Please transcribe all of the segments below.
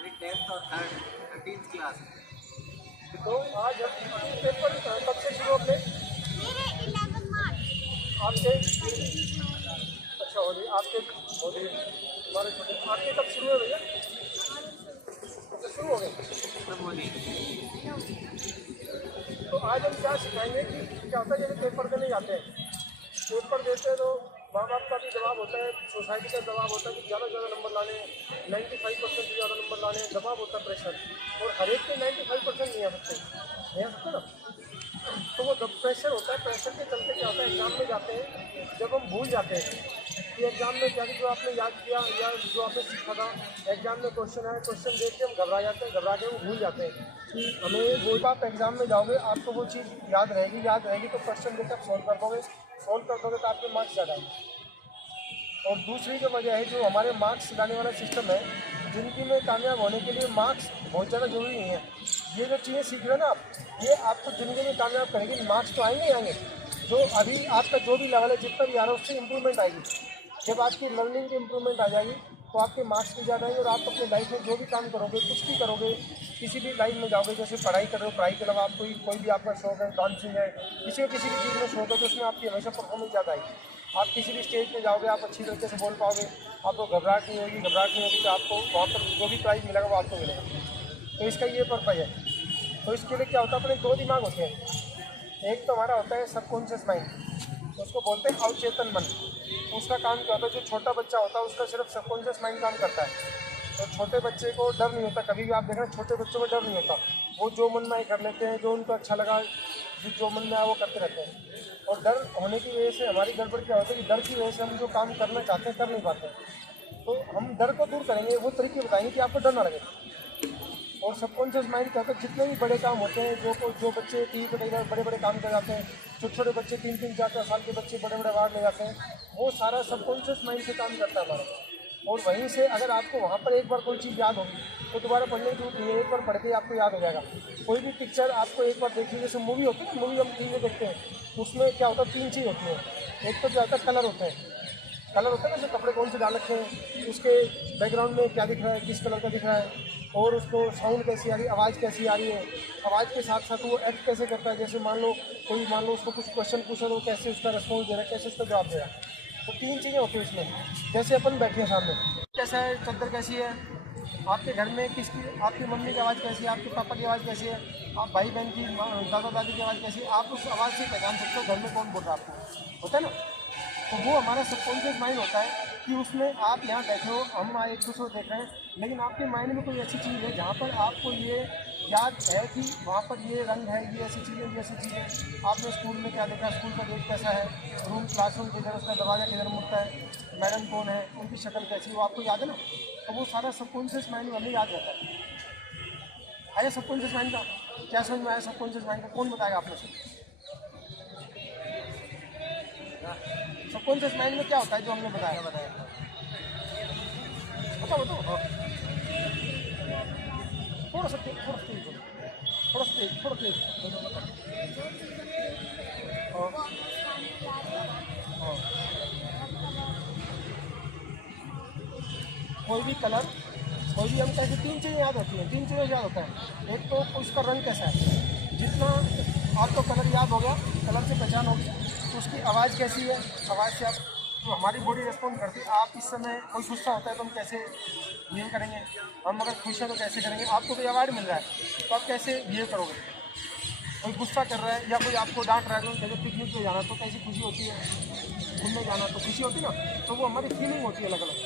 हमारी 10th और 13th class. तो आज हम पेपर कब से शुरू अपने? मेरे 11 मार्च। आपके अच्छा होली आपके होली हमारे छोटे आपके कब शुरू है भैया? अच्छा शुरू हो गए। सब होली। तो आज हम क्या सिखाएंगे कि क्या होता है जैसे पेपर देने जाते हैं, पेपर देते हैं तो माँ बाप का भी दबाव होता है, सोसाइटी का दबाव होता है कि ज़्यादा से ज़्यादा नंबर लाने, 95% से ज़्यादा नंबर लाने, दबाव होता है, प्रेशर। और हर एक के 95% नहीं आ सकते, नहीं आ सकते ना। तो वो जब प्रेशर होता है, प्रेशर के चलते क्या होता है एग्जाम में जाते हैं जब हम भूल जाते हैं कि एग्जाम में क्या जो आपने याद किया या जो आपने सीखा था, एग्जाम में क्वेश्चन है, क्वेश्चन देख के हम घबरा जाते हैं, घबरा के वो भूल जाते हैं कि हमें वो आप एग्जाम में जाओगे आपको वो चीज़ याद रहेगी तो क्वेश्चन देकर आप सोल्व कर दोगे तो आपके मार्क्स ज़्यादा आएंगे। और दूसरी जो वजह है जो हमारे मार्क्स लाने वाला सिस्टम है, ज़िंदगी में कामयाब होने के लिए मार्क्स बहुत ज़्यादा ज़रूरी नहीं है। ये जो चीज़ें सीख रहे हो ना आप, ये आपको ज़िंदगी में कामयाब करेगी। मार्क्स तो आएंगे ही आएंगे, जो अभी आपका जो भी लेवल है जितना भी आ रहा है उससे इम्प्रूवमेंट आएगी। जब आपकी लर्निंग की इम्प्रूवमेंट आ जाएगी तो आपके मार्क्स भी ज़्यादा आएंगे और आप अपनी लाइफ में जो भी काम करोगे, कुछ भी करोगे, किसी भी लाइन में जाओगे, जैसे पढ़ाई कर रहे हो, पढ़ाई के अलावा आप कोई भी आपका शौक है, डांसिंग है, किसी भी चीज़ में शौक है तो उसमें आपकी हमेशा परफॉर्मेंस ज़्यादा आएगी। आप किसी भी स्टेज पे जाओगे, आप अच्छी तरीके से बोल पाओगे, आपको घबराहट नहीं होगी तो आपको वहाँ पर जो भी प्राइज़ मिलेगा वो आपको मिलेगा। तो इसका ये पर्पज़ है। तो इसके लिए क्या होता है, अपने दो दिमाग होते हैं। एक तो हमारा होता है सबकॉन्शियस माइंड, उसको बोलते हैं अवचेतन मन। उसका काम क्या होता है, जो छोटा बच्चा होता है उसका सिर्फ सबकॉन्शियस माइंड काम करता है। तो छोटे बच्चे को डर नहीं होता, कभी भी आप देख रहे हैं छोटे बच्चों को डर नहीं होता, वो जो मन में आए कर लेते हैं, जो उनको अच्छा लगा, जो मन में आया वो करते रहते हैं। और डर होने की वजह से हमारी गड़बड़ क्या होती है कि डर की वजह से हम जो काम करना चाहते हैं कर नहीं पाते हैं। तो हम डर को दूर करेंगे, वो तरीके बताएंगे कि आपको डर ना लगे। और सबकॉन्शियस माइंड क्या होता है, जितने भी बड़े काम होते हैं, जो बच्चे टीवी पर कई बार बड़े बड़े काम कर जाते हैं, छोटे छोटे बच्चे 3-3, 4-4 साल के बच्चे बड़े बड़े अवार्ड ले जाते हैं, वो सारा सबकॉन्शियस माइंड से काम करता है हमारा। और वहीं से अगर आपको वहाँ पर एक बार कोई चीज़ याद होगी तो दोबारा पढ़ने की जरूरत नहीं है, एक बार पढ़ के आपको याद हो जाएगा। कोई भी पिक्चर आपको एक बार देखिए, जैसे मूवी होती है ना, मूवी हम टीवी में देखते हैं, उसमें क्या होता है, तीन चीज़ होती है। एक तो क्या होता है, कलर होते हैं, कलर होता है ना, जो कपड़े कौन से डाल रखे हैं, उसके बैकग्राउंड में क्या दिख रहा है, किस कलर का दिख रहा है, और उसको साउंड कैसी आ रही है, आवाज़ कैसी आ रही है, आवाज़ के साथ साथ वो एक्ट कैसे करता है। जैसे मान लो उसको कुछ क्वेश्चन पूछा तो कैसे उसका रिस्पॉन्स दे रहा है, कैसे उसका जवाब दे रहा है। तो तीन चीज़ें होती हैं उसमें। जैसे अपन बैठे हैं सामने, कैसा है, चद्दर कैसी है, आपके घर में किसकी, आपकी मम्मी की आवाज़ कैसी है, आपके पापा की आवाज़ कैसी है, आप भाई बहन की, दादा दादी की आवाज़ कैसी है, आप उस आवाज़ से पहचान सकते हो घर में कौन बोल रहा है आपको, होता है ना। तो वो हमारा सबकॉन्शियस माइंड होता है कि उसमें आप यहाँ बैठे हो, हम एक दूसरे को देख रहे हैं, लेकिन आपके माइंड में कोई ऐसी चीज़ है जहाँ पर आपको ये याद है कि वहाँ पर ये रंग है, ये ऐसी चीज़ है, ये ऐसी चीज़ है। आपने स्कूल में क्या देखा, स्कूल का गेट कैसा है, रूम क्लासरूम किधर, उसका दरवाज़ा किधर मुड़ता है, मैडम कौन है, उनकी शक्ल कैसी है, वो आपको याद है ना। तो वो सारा सबकॉन्शियस माइंड हमें याद रहता है। आया सबकॉन्शियस माइंड का क्या समझ में आया? सबकॉन्शियस माइंड का कौन बताएगा आपने से? सबकॉन्शियस माइंड में क्या होता है जो हमने बताया? बताओ बताओ। हाँ। थोड़ा सा तेज, थोड़ा तेज बोलो, थोड़ा तेज, थोड़ा तेज। हाँ हाँ। कोई भी कलर, कोई भी हम कैसे, तीन चीज़ें याद होती हैं, तीन चीज़ें याद होता है। एक तो उसका रंग कैसा है, जितना आपको कलर याद हो गया, कलर से पहचान होगी। तो उसकी आवाज़ कैसी है, आवाज़ से आप जो हमारी बॉडी रिस्पॉन्ड करती है। आप इस समय कोई गुस्सा होता है तो हम कैसे बिहेव करेंगे, हम अगर खुश हैं तो कैसे करेंगे। आपको कोई अवार्ड मिल रहा है तो आप कैसे बिहेव करोगे। कोई गुस्सा कर रहा है या कोई आपको डांट रहा है, तो जैसे पिकनिक पे जाना तो कैसी खुशी होती है, घूमने जाना तो खुशी होती है ना। तो वो हमारी फीलिंग होती है अलग अलग,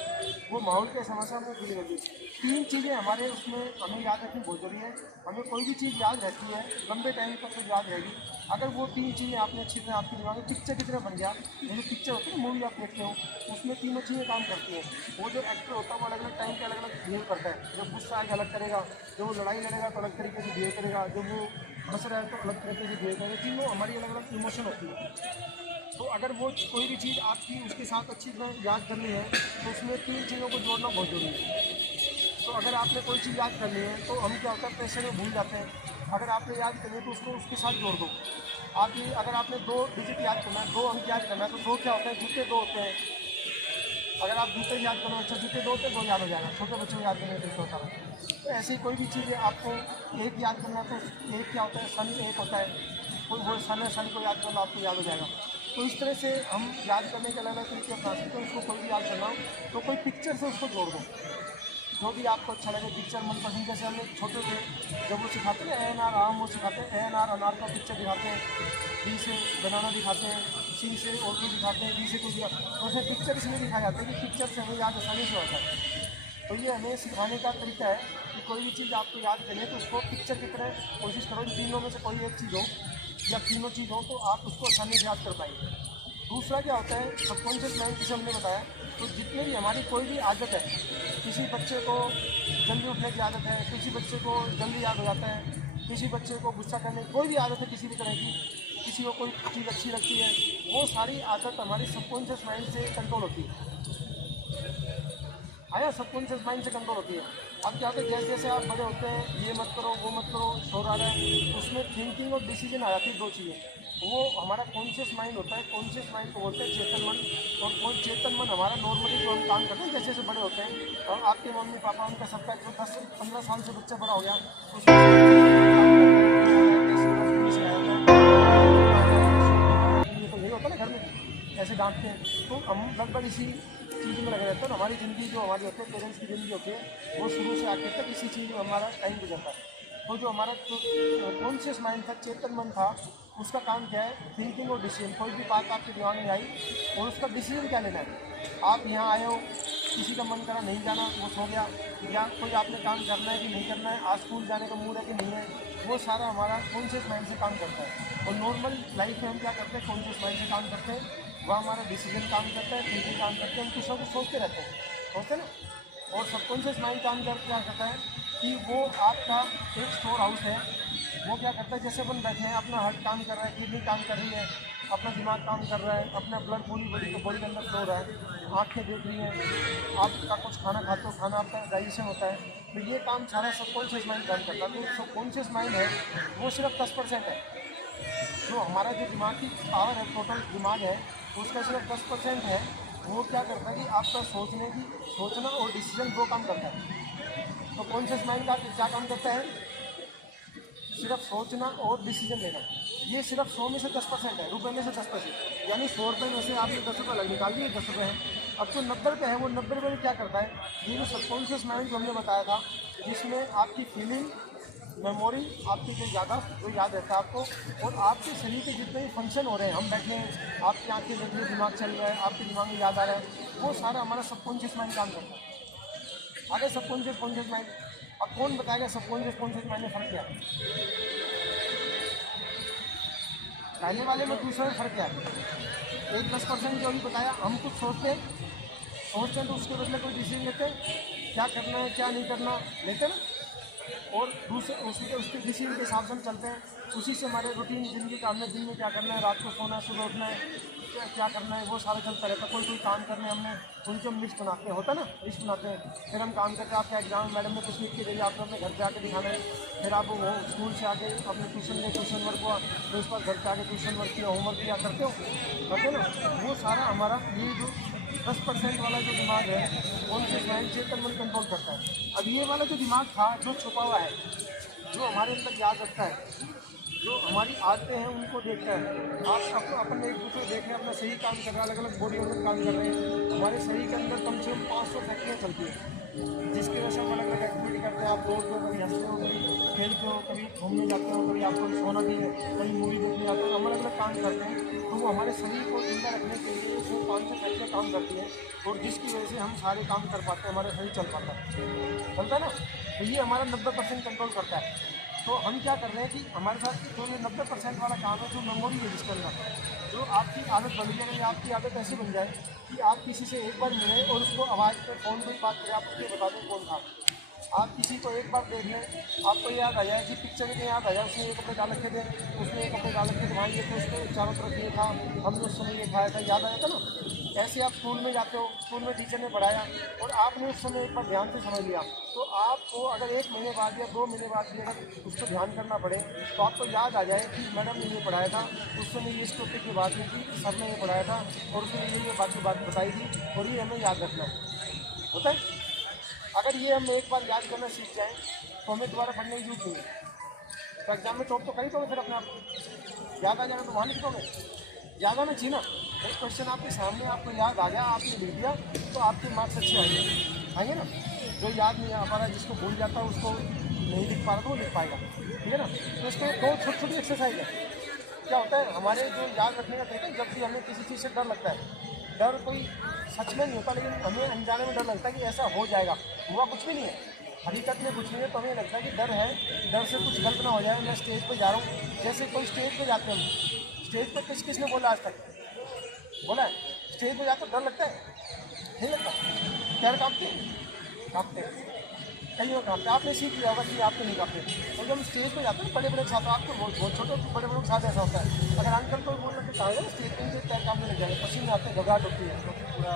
वो माहौल के समस्या में फीलिंग होती है। तीन चीज़ें हमारे उसमें हमें याद रखनी बहुत जरूरी है। हमें कोई भी चीज़ याद रहती है लंबे टाइम तक तो याद रहेगी अगर वो तीन चीज़ें आपने अच्छी तरह आपके दिमाग में पिक्चर की तरह बन गया। जैसे पिक्चर होती है ना, मूवी आप देखते हो, उसमें तीनों चीज़ें काम करती हैं। वो जो एक्टर होता है वो अलग अलग टाइम पे अलग अलग बिहेव करता है। जब गुस्सा आगे अलग करेगा, जब वो लड़ाई लड़ेगा तो अलग तरीके से बिहेव करेगा, जब वो हंस रहा है तो अलग तरीके से बिहेव करेगा। तीनों हमारी अलग अलग इमोशन होती है। तो अगर वो कोई भी चीज़ आपकी उसके साथ अच्छी तरह याद करनी है तो उसमें तीन चीज़ों को जोड़ना बहुत ज़रूरी है। तो अगर आपने कोई चीज़ याद करनी है तो हम क्या होता है प्रेशर में भूल जाते हैं। अगर आपने याद करनी है तो उसको उसके साथ जोड़ दो। अगर आपने 2 डिजिट याद करना है, 2 अंक याद करना है, तो 2 क्या होता है, जूते 2 होते हैं। अगर आप जूते याद करो, अच्छा जूते दो तो याद हो जाएगा, छोटे बच्चों को याद करने के होता है। तो ऐसे ही कोई भी चीज़ है आपको एक याद करना है, तो एक क्या होता है, सन एक होता है, कोई वो सन है, सन को याद करना आपको याद हो जाएगा। तो इस तरह से हम याद करने के अलग अलग तरीके अपना सकते हैं। उसको कोई भी याद करना हो तो कोई पिक्चर से उसको जोड़ दो, जो भी आपको अच्छा लगे पिक्चर मनपसंद। जैसे हम छोटे थे जब वो सिखाते हैं ANR आम, वो सिखाते हैं ANR अनार का पिक्चर दिखाते हैं, B से बनाना दिखाते हैं, C से और भी दिखाते हैं, D से कुछ तो उसमें पिक्चर इसलिए दिखाया जाता है कि पिक्चर से हमें याद आसानी से होता है। तो ये हमें सिखाने का तरीका है कि कोई भी चीज़ आपको याद करनी है तो उसको पिक्चर की तरह कोशिश करो। इन तीनों में से कोई एक चीज़ हो या तीनों चीज़ हो तो आप उसको आसानी से याद कर पाएंगे। दूसरा क्या होता है, सबकॉन्शियस माइंड जिसे हमने बताया, तो जितने भी हमारी कोई भी आदत है, किसी बच्चे को जल्दी उठने की आदत है, किसी बच्चे को जल्दी याद हो जाता है, किसी बच्चे को गुस्सा करने की कोई भी आदत है किसी भी तरह की, किसी को कोई चीज़ अच्छी लगती है, वो सारी आदत हमारी सबकॉन्शियस माइंड से कंट्रोल होती है। आया, सबकॉन्शियस माइंड से कंट्रोल होती है। अब क्या होता है, जैसे जैसे आप बड़े होते हैं, ये मत करो वो मत करो, शोर आ रहा है, उसमें थिंकिंग और डिसीजन आ जाती है, दो चीज़ें। वो हमारा कॉन्शियस माइंड होता है, कॉन्शियस माइंड को बोलते हैं चेतन मन। और कौन चेतन मन हमारा नॉर्मली जो हम काम करते हैं जैसे जैसे बड़े होते हैं, और आपके मम्मी पापा उनका सबका जो 10 से 15 साल से बच्चा बड़ा हो गया तो यही होता है ना, घर में ऐसे डांटते हैं, तो हम लगभग इसी चीज़ में लगे रहते हैं। तो हमारी ज़िंदगी जो हमारी होती है, पेरेंट्स की ज़िंदगी होती है, वो शुरू से आखिर तक इसी चीज़ में हमारा टाइम गुजरता है। तो जो हमारा जो कॉन्शियस माइंड था, चेतन मन था, उसका काम क्या है, थिंकिंग और डिसीजन। कोई भी बात आपके दिमाग में आई और उसका डिसीजन क्या लेना है। आप यहाँ आए हो, किसी का मन करा नहीं जाना, वो सो गया, या कोई आपने काम करना है कि नहीं करना है, आज स्कूल जाने का मूड है कि नहीं है, वो सारा हमारा कॉन्शियस माइंड से काम करता है। और नॉर्मल लाइफ में हम क्या करते हैं, कॉन्शियस माइंड से काम करते हैं, वह हमारा डिसीजन काम करता है, थिंकिंग काम करते हैं, हम कुछ ना कुछ सोचते रहते हैं, सोचते ना। और सबकॉन्शियस माइंड काम क्या करता है कि वो आपका एक स्टोर हाउस है। वो क्या करता है, जैसे अपन बैठे हैं, अपना हार्ट काम कर रहा है, किडनी काम कर रही है, अपना दिमाग काम कर रहा है, अपना ब्लड पूरी बॉडी के अंदर फ्लो रहा है, आँखें देख रही हैं, आपका कुछ खाना खाते हो, खाना आपका डाइजेशन होता है, तो ये काम सारा सबकॉन्शियस माइंड काम करता है। तो सबकॉन्शियस माइंड है वो सिर्फ 10% है। जो हमारा जो दिमाग की पावर है, टोटल दिमाग है, उसका सिर्फ 10% है। वो क्या करता है कि आपका सोचना और डिसीजन वो काम करता है। तो कॉन्शियस माइंड का क्या काम करता है, सिर्फ सोचना और डिसीजन लेना। ये सिर्फ 100 में से 10% है, रुपये में से 10%, यानी 100 रुपये में से आपने 10 रुपये निकाल दिए, 10 रुपये हैं। अब जो 90 रुपये है, वो 90 रुपये में क्या करता है, ये जो सबकॉन्शियस माइंड जो हमने बताया था, जिसमें आपकी फीलिंग, मेमोरी, आपकी जो याद रहता है आपको, और आपके शरीर के जितने भी फंक्शन हो रहे हैं, हम बैठे हैं, आपकी आँखें देख रही, दिमाग चल रहा है, आपके दिमाग में याद आ रहा है, वो सारा हमारा सबकॉन्शियस माइंड काम करता है। आगे सबकॉन्शियस कॉन्शियस माइंड, अब कौन बताएगा सबकॉन्शियस कॉन्शियस माइंड में फ़र्क क्या है, पहले वाले में दूसरे में फ़र्क क्या है। एक 10% जो अभी बताया, हम कुछ सोचते हैं तो उसके बदले कोई डिसीजन लेते हैं, क्या करना है क्या नहीं करना लेते ना, और दूसरे उसके डिसीजन के हिसाब से हम चलते हैं। उसी से हमारे रूटीन ज़िंदगी का, हमने दिन में क्या करना है, रात को सोना, सुबह उठना है, क्या करना है, वो सारा चलता रहता है। कोई काम करने हमने उनके हम लिस्ट बनाते हैं, होता है ना, लिस्ट बनाते हैं, फिर हम काम करते हैं। आपका एग्जाम मैडम ने कुछ लिख के दिया, आपको अपने घर पे आके दिखाना है, फिर आप वो स्कूल से आके अपने ट्यूशन वर्क हुआ, फिर उसके बाद घर पे आके ट्यूशन वर्क किया, होमवर्क किया, करते हो ना। वो सारा हमारा ये जो 10% वाला जो दिमाग है, कॉन्शियस माइंड, चेतन मन कंट्रोल करता है। अब ये वाला जो दिमाग था, जो छुपा हुआ है, जो हमारे अंदर याद रखता है, जो हमारी आदतें हैं उनको देखता है। आप अपने एक दूसरे देख रहे हैं, अपना सही काम कर रहे हैं, अलग अलग बॉडी ऑर्गन काम कर रहे हैं। हमारे शरीर के अंदर कम से कम 500 फैक्ट्रियाँ चलती हैं, जिसकी वजह से हम अलग अलग एक्टिविटी करते हैं। आप दौड़ते हो, कभी हंसते हो, कभी खेलते हो, कभी घूमने जाते हो, कभी आपको सोना भी है, कभी मूवी देखने जाते हो, हम अलग अलग काम करते हैं। तो वो हमारे शरीर को जिंदा रखने के लिए वो 500 फैक्ट्रियाँ काम करती है, और जिसकी वजह से हम सारे काम कर पाते हैं, हमारा शरीर चल पाता है, चलता है ना। तो ये हमारा 90% कंट्रोल करता है। तो हम क्या कर रहे हैं कि हमारे साथ जो ये 90% वाला काम है, जो मेमोरी है जिसके अंदर, जो आपकी आदत बन जाए, आपकी आदत ऐसी बन जाए कि आप किसी से एक बार मिले और उसको आवाज़ पर फ़ोन पर बात करें, आप उसको बता दें कौन था। आप किसी को एक बार देख लें, आपको याद आ जाए कि पिक्चर में याद आ जाए, उसने ये कपड़े डाल रखे थे, उसने ये कपड़े डाल रखे थे, वहाँ ये थे, उसके चारों तरफ ये था, हमने उस समय ये खाया था, याद आया था ना। ऐसे आप स्कूल में जाते हो, स्कूल में टीचर ने पढ़ाया और आपने उस समय एक बार ध्यान से समझ लिया, तो आपको अगर 1 महीने बाद या 2 महीने बाद भी अगर उसको ध्यान करना पड़े तो आपको याद आ जाए कि मैडम ने ये पढ़ाया था, उस समय ये इस टॉपिक की बात हुई थी, सर ने ये पढ़ाया था और उसने ये बात बताई थी और ये हमें याद रखना होता है। अगर ये हम एक बार याद करना सीख जाएँ तो हमें दोबारा पढ़ने की जरूरत नहीं है। तो एग्जाम में टॉप तो कर ही दोगे फिर अपने आप को, याद आ जाएगा तो वहाँ लिख दोगे, याद आना चाहिए ना। एक क्वेश्चन आपके सामने आपको याद आ गया, आपने लिख दिया तो आपके मार्क्स अच्छे आएंगे ना। जो याद नहीं आ पा रहा, जिसको भूल जाता है, उसको नहीं लिख पा रहा तो वो लिख पाएगा, ठीक है ना। तो इसके 2 छोटी छोटी एक्सरसाइज है। क्या होता है हमारे जो याद रखने का तरीका, जब भी हमें किसी चीज़ से डर लगता है, डर कोई सच में नहीं होता लेकिन हमें अनजाने में डर लगता है कि ऐसा हो जाएगा, हुआ कुछ भी नहीं है, हकीकत में कुछ नहीं है, तो हमें लगता है कि डर है, डर से कुछ गलत ना हो जाए, मैं स्टेज पर जा रहा हूँ। जैसे कोई स्टेज पर जाते हैं, स्टेज पर किसने बोला आज तक, बोला है स्टेज पर जाकर डर लगता है, नहीं लगता, पैर कांपते कहीं और कांपते, आपने सीख लिया होगा कि आपको नहीं कांपते। तो जब हम स्टेज पर जाते हैं बड़े बड़े छात्र, आपको बहुत छोटे बड़े बड़े के साथ ऐसा होता है, अगर अंकल को बोल रहे कहा है स्टेज पर तो पैर कांपने लग जाएंगे, पसीने आते हैं, घबराहट होती है पूरा।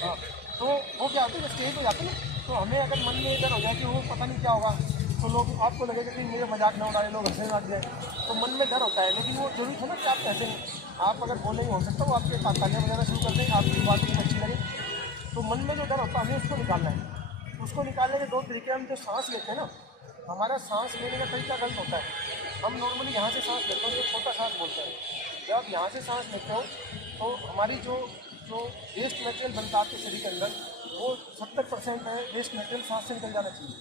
हाँ, तो वो क्या होता है जब स्टेज पर जाते हैं ना, तो हमें अगर मन में डर हो जाए कि वो पता नहीं क्या होगा, तो लोग आपको लगेगा कि मेरे मजाक ना उड़ाए, लोग हंसने लग जाए, तो मन में डर होता है। लेकिन वो जरूरी है ना कि आप कैसे आप अगर बोलेंगे, हो सकता है वो आपके तालियां बजाना शुरू कर दें, आपकी बात भी अच्छी लगे, तो मन में जो डर होता है हमें उसको निकालना है। उसको निकालने के 2 तरीके, हम जो सांस लेते हैं ना, हमारा सांस लेने का तरीका गलत होता है। हम नॉर्मली यहाँ से सांस लेते हैं, तो छोटा सांस बोलते हैं। जब आप यहाँ से सांस लेते हो तो हमारी जो वेस्ट मटेरियल बनता है आपके शरीर के अंदर, वो 70% है वेस्ट मटेरियल सांस से निकल जाना चाहिए।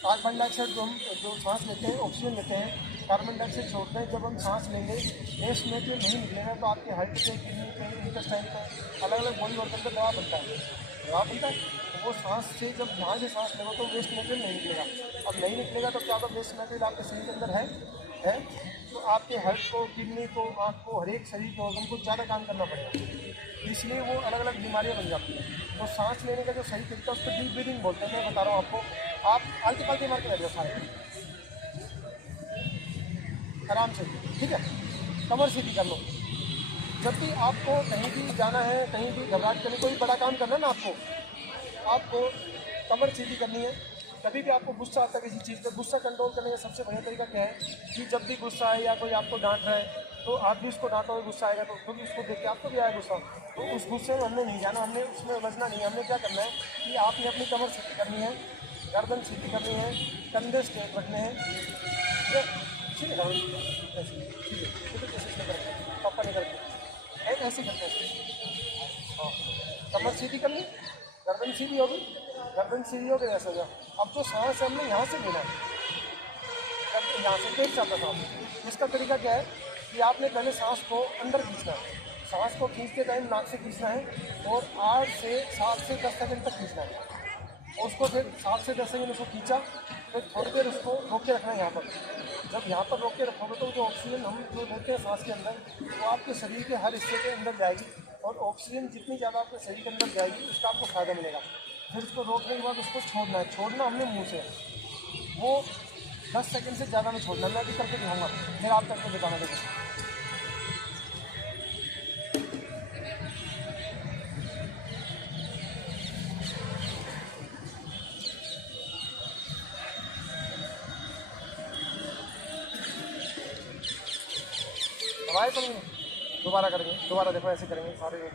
कार्बन डाइऑक्साइड जो सांस लेते हैं, ऑक्सीजन लेते हैं, कार्बन डाइऑक्साइड छोड़ते हैं। जब हम सांस लेंगे वेस्ट मटेरियल नहीं निकलेगा तो आपके हार्ट पे, किडनी पे, इंटेस्टाइन पे, अलग अलग बॉडी ऑर्गन पर दबाव बनता है, तो वो सांस से जब यहाँ से सांस लेगा तो वेस्ट मटेरियल नहीं निकलेगा। अब नहीं निकलेगा तो क्या होगा, वेस्ट मटेरियल आपके शरीर के अंदर है तो आपके हार्ट को, किडनी को, आँख को, हर एक शरीर के ऑर्गन को ज़्यादा काम करना पड़ेगा, इसलिए वो अलग अलग बीमारियाँ बन जाती हैं। तो सांस लेने का जो सही तरीका उसको डीप ब्रीदिंग बोलते हैं। मैं बता रहा हूँ आपको, आप आलती पालती मार के बैठ जाओ सारे आराम से, ठीक है, कमर सीधी कर लो। जब भी आपको कहीं भी जाना है, कहीं भी घबराहट करनी, कोई बड़ा काम करना है ना, आपको कमर सीधी करनी है। कभी भी आपको गुस्सा आता है किसी चीज़ पे, गुस्सा कंट्रोल करने का सबसे बढ़िया तरीका क्या है कि जब भी गुस्सा आए या कोई आपको डांट रहा है तो आप भी उसको डांटोगे, गुस्सा आएगा तो क्योंकि उसको देख के आपको भी आया गुस्सा, तो उस गुस्से में हमने नहीं जाना, हमने उसमें उलझना नहीं। हमने क्या करना है कि आपने अपनी कमर सीधी करनी है, गर्दन सीधी करनी है, कंधे स्ट्रेट रखने हैं, ठीक है, पापा नहीं करते ऐसे करते हैं। हाँ, कमर सीधी करनी, गर्दन सीधी होगी, गर्दन सीधी हो गई ऐसा। अब जो सांस है हमने यहाँ से लेना है, यहाँ से पेट जाता सांस। इसका तरीका क्या है कि आपने पहले सांस को अंदर खींचना है, सांस को खींचते टाइम नाक से खींचना है और 7 से 10 सेकंड तक खींचना है। और उसको फिर 7 से 10 सेकंड उसको खींचा, फिर थोड़ी देर उसको रोक के रखना है यहाँ पर। जब यहाँ पर रोक के रखोगे तो जो ऑक्सीजन हम जो लेते हैं सांस के अंदर, वो आपके शरीर के हर हिस्से के अंदर जाएगी, और ऑक्सीजन जितनी ज़्यादा आपके शरीर के अंदर जाएगी उसका आपको फ़ायदा मिलेगा। फिर उसको रोकने के बाद उसको छोड़ना है, छोड़ना हमने मुँह से, वो 10 सेकंड से ज़्यादा में छोड़ना। मैं भी करके दिखाऊंगा, फिर आप करके बताना देखो। हवाएं तो दोबारा करेंगे, दोबारा देखो ऐसे करेंगे सारे लोग।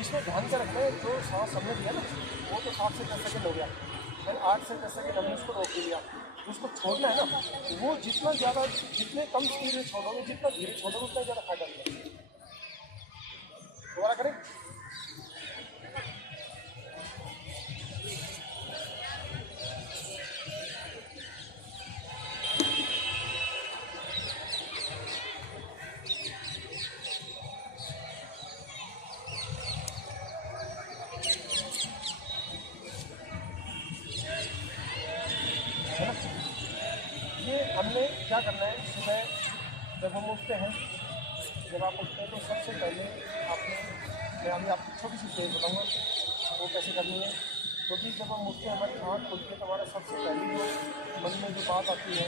इसमें ध्यान से रखना है, जो सांस हमने दिया ना वो तो 7 से 10 सेकंड हो गया, फिर 8 से 10 सेकंड हमने उसको रोक दिया। उसको छोड़ना है ना, वो जितना ज़्यादा, जितने कम स्पीड में छोड़ोगे, जितना धीरे छोड़ोगे उतना ज़्यादा फायदा मिलेगा। दोबारा करें। ये हमने क्या करना है, सुबह जब हम उठते हैं, जब आप उठते हैं तो सबसे पहले आपने हैं। अभी आपको छोटी सी स्टेज बताऊँगा वो कैसे करनी है। क्योंकि जब हम उठते हैं हमारी आँख खुलती है तो हमारा सबसे पहली जो मन में जो बात आती है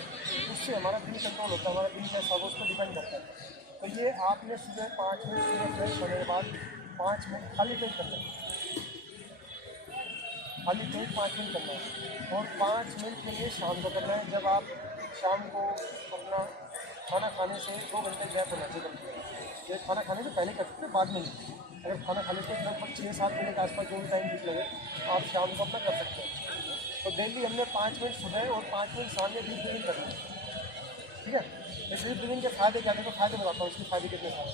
उससे हमारा दिन कंट्रोल होता है, हमारा दिन कैसा होगा उस पर डिपेंड करता है। तो ये आपने सुबह 5 मिनट सुबह फ्रेश होने के बाद 5 मिनट खाली पेट करना है, खाली पेट 5 मिनट करना है। और 5 मिनट के लिए शाम को करना है, जब आप शाम को अपना खाना खाने से 2 घंटे गैप होना चाहिए। ये खाना खाने से पहले कर सकते हैं, बाद में नहीं। अगर खाना खाने से लगभग 6-7 बजे के आसपास जो भी टाइम ठीक लगे आप शाम को अपना कर सकते हैं। तो डेली हमने 5 मिनट सुबह और 5 मिनट शाम में डीप ब्रीदिंग करना है, ठीक है। इस डीप ब्रीदिंग के फायदे क्या, देखो फायदे बताता हूँ, इसके फायदे कितने सारे।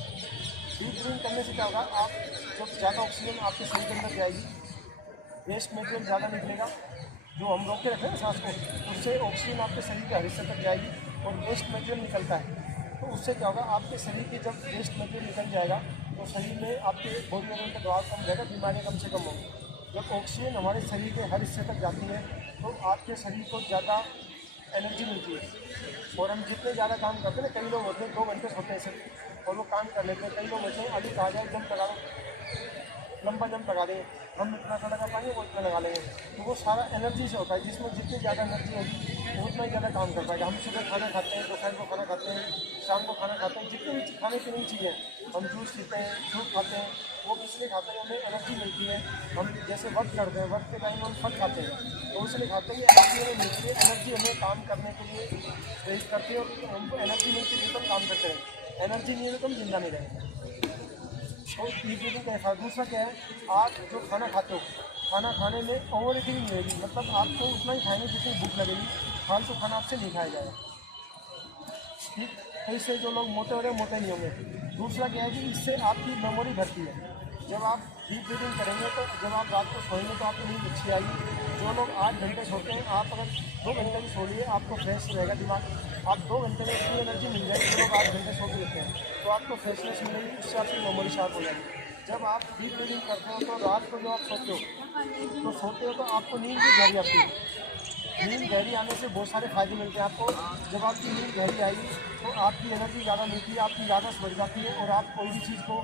डीप ब्रीदिंग करने से क्या होगा, आप जब ज़्यादा ऑक्सीजन आपके शरीर के अंदर जाएगी, वेस्ट मटेरियल ज़्यादा निकलेगा, जो हम रोक के रखते हैं ना सांस को, उससे ऑक्सीजन आपके शरीर के हर हिस्से तक जाएगी और वेस्ट मटेरियल निकलता है। तो उससे क्या होगा, आपके शरीर की जब वेस्ट मटेरियल निकल जाएगा तो शरीर में आपके बॉडी लेवल का दबाव कम रहेगा, बीमारियाँ कम से कम होंगी। जब ऑक्सीजन हमारे शरीर के हर हिस्से तक जाती है तो आपके शरीर को ज़्यादा एनर्जी मिलती है। और हम जितने ज़्यादा काम करते हैं ना, कई लोग होते हैं 2 घंटे सोते हैं सिर्फ और वो काम कर लेते हैं। कई लोग होते हैं अभी कहा जाए जंप लगा लो, लंबा जंप लगा दें, हम इतना सा लगा पाएंगे वो इतना लगा लेंगे, तो वो सारा एनर्जी से होता है। जिसमें जितनी ज़्यादा एनर्जी होगी वो उतना ही ज़्यादा काम कर पाएगा। हम सुबह खाना खाते हैं, दोपहर को खाना खाते हैं, शाम को खाना खाते हैं, जितनी भी खाने पीने की चीज़ें, हम जूस पीते हैं, फ्रूट खाते हैं, वो इसलिए खाते हैं हमें एनर्जी मिलती है। हम जैसे वर्क करते हैं, वर्क के टाइम हम फल खाते हैं तो इसलिए खाते हैं, एनर्जी हमें मिलती है। एनर्जी हमें काम करने के लिए प्रेरित करती है और हमको एनर्जी मिलती है तो हम काम करते हैं। एनर्जी नहीं है तो हम जिंदा नहीं रहेंगे। तो ये कैसा। दूसरा क्या है, आप जो खाना खाते हो, खाना खाने में ओवर ईटिंग नहीं रहेगी, मतलब आपको उतना ही खाएंगे जितनी भूख लगेगी, फालतू खाना आपसे नहीं खाया जाएगा, ठीक। तो इससे जो लोग मोटे हो रहे हैं मोटे नहीं होंगे। दूसरा क्या है कि इससे आपकी मेमोरी बढ़ती है। जब आप डीप ब्रीदिंग करेंगे तो जब आप रात को सोएंगे तो आपको नींद अच्छी आएगी। जो लोग 8 घंटे सोते हैं, आप अगर 2 घंटे भी सो लिए आपको फ्रेश रहेगा दिमाग। आप 2 घंटे में इतनी एनर्जी मिल जाएगी, जो लोग 8 घंटे सो के लेते हैं तो आपको फ्रेशनेस मिलेगी, उससे आपकी मेमोरी शार्प हो जाएगी। जब आप डीप ब्रीदिंग करते हो तो रात को जब आप सोते हो तो आपको नींद भी गहरी आती है। नींद गहरी आने से बहुत सारे फायदे मिलते हैं आपको। जब आपकी नींद गहरी आएगी तो आपकी एनर्जी ज़्यादा मिलती है, आपकी याददाश्त बढ़ जाती है और आप कोई भी चीज़ को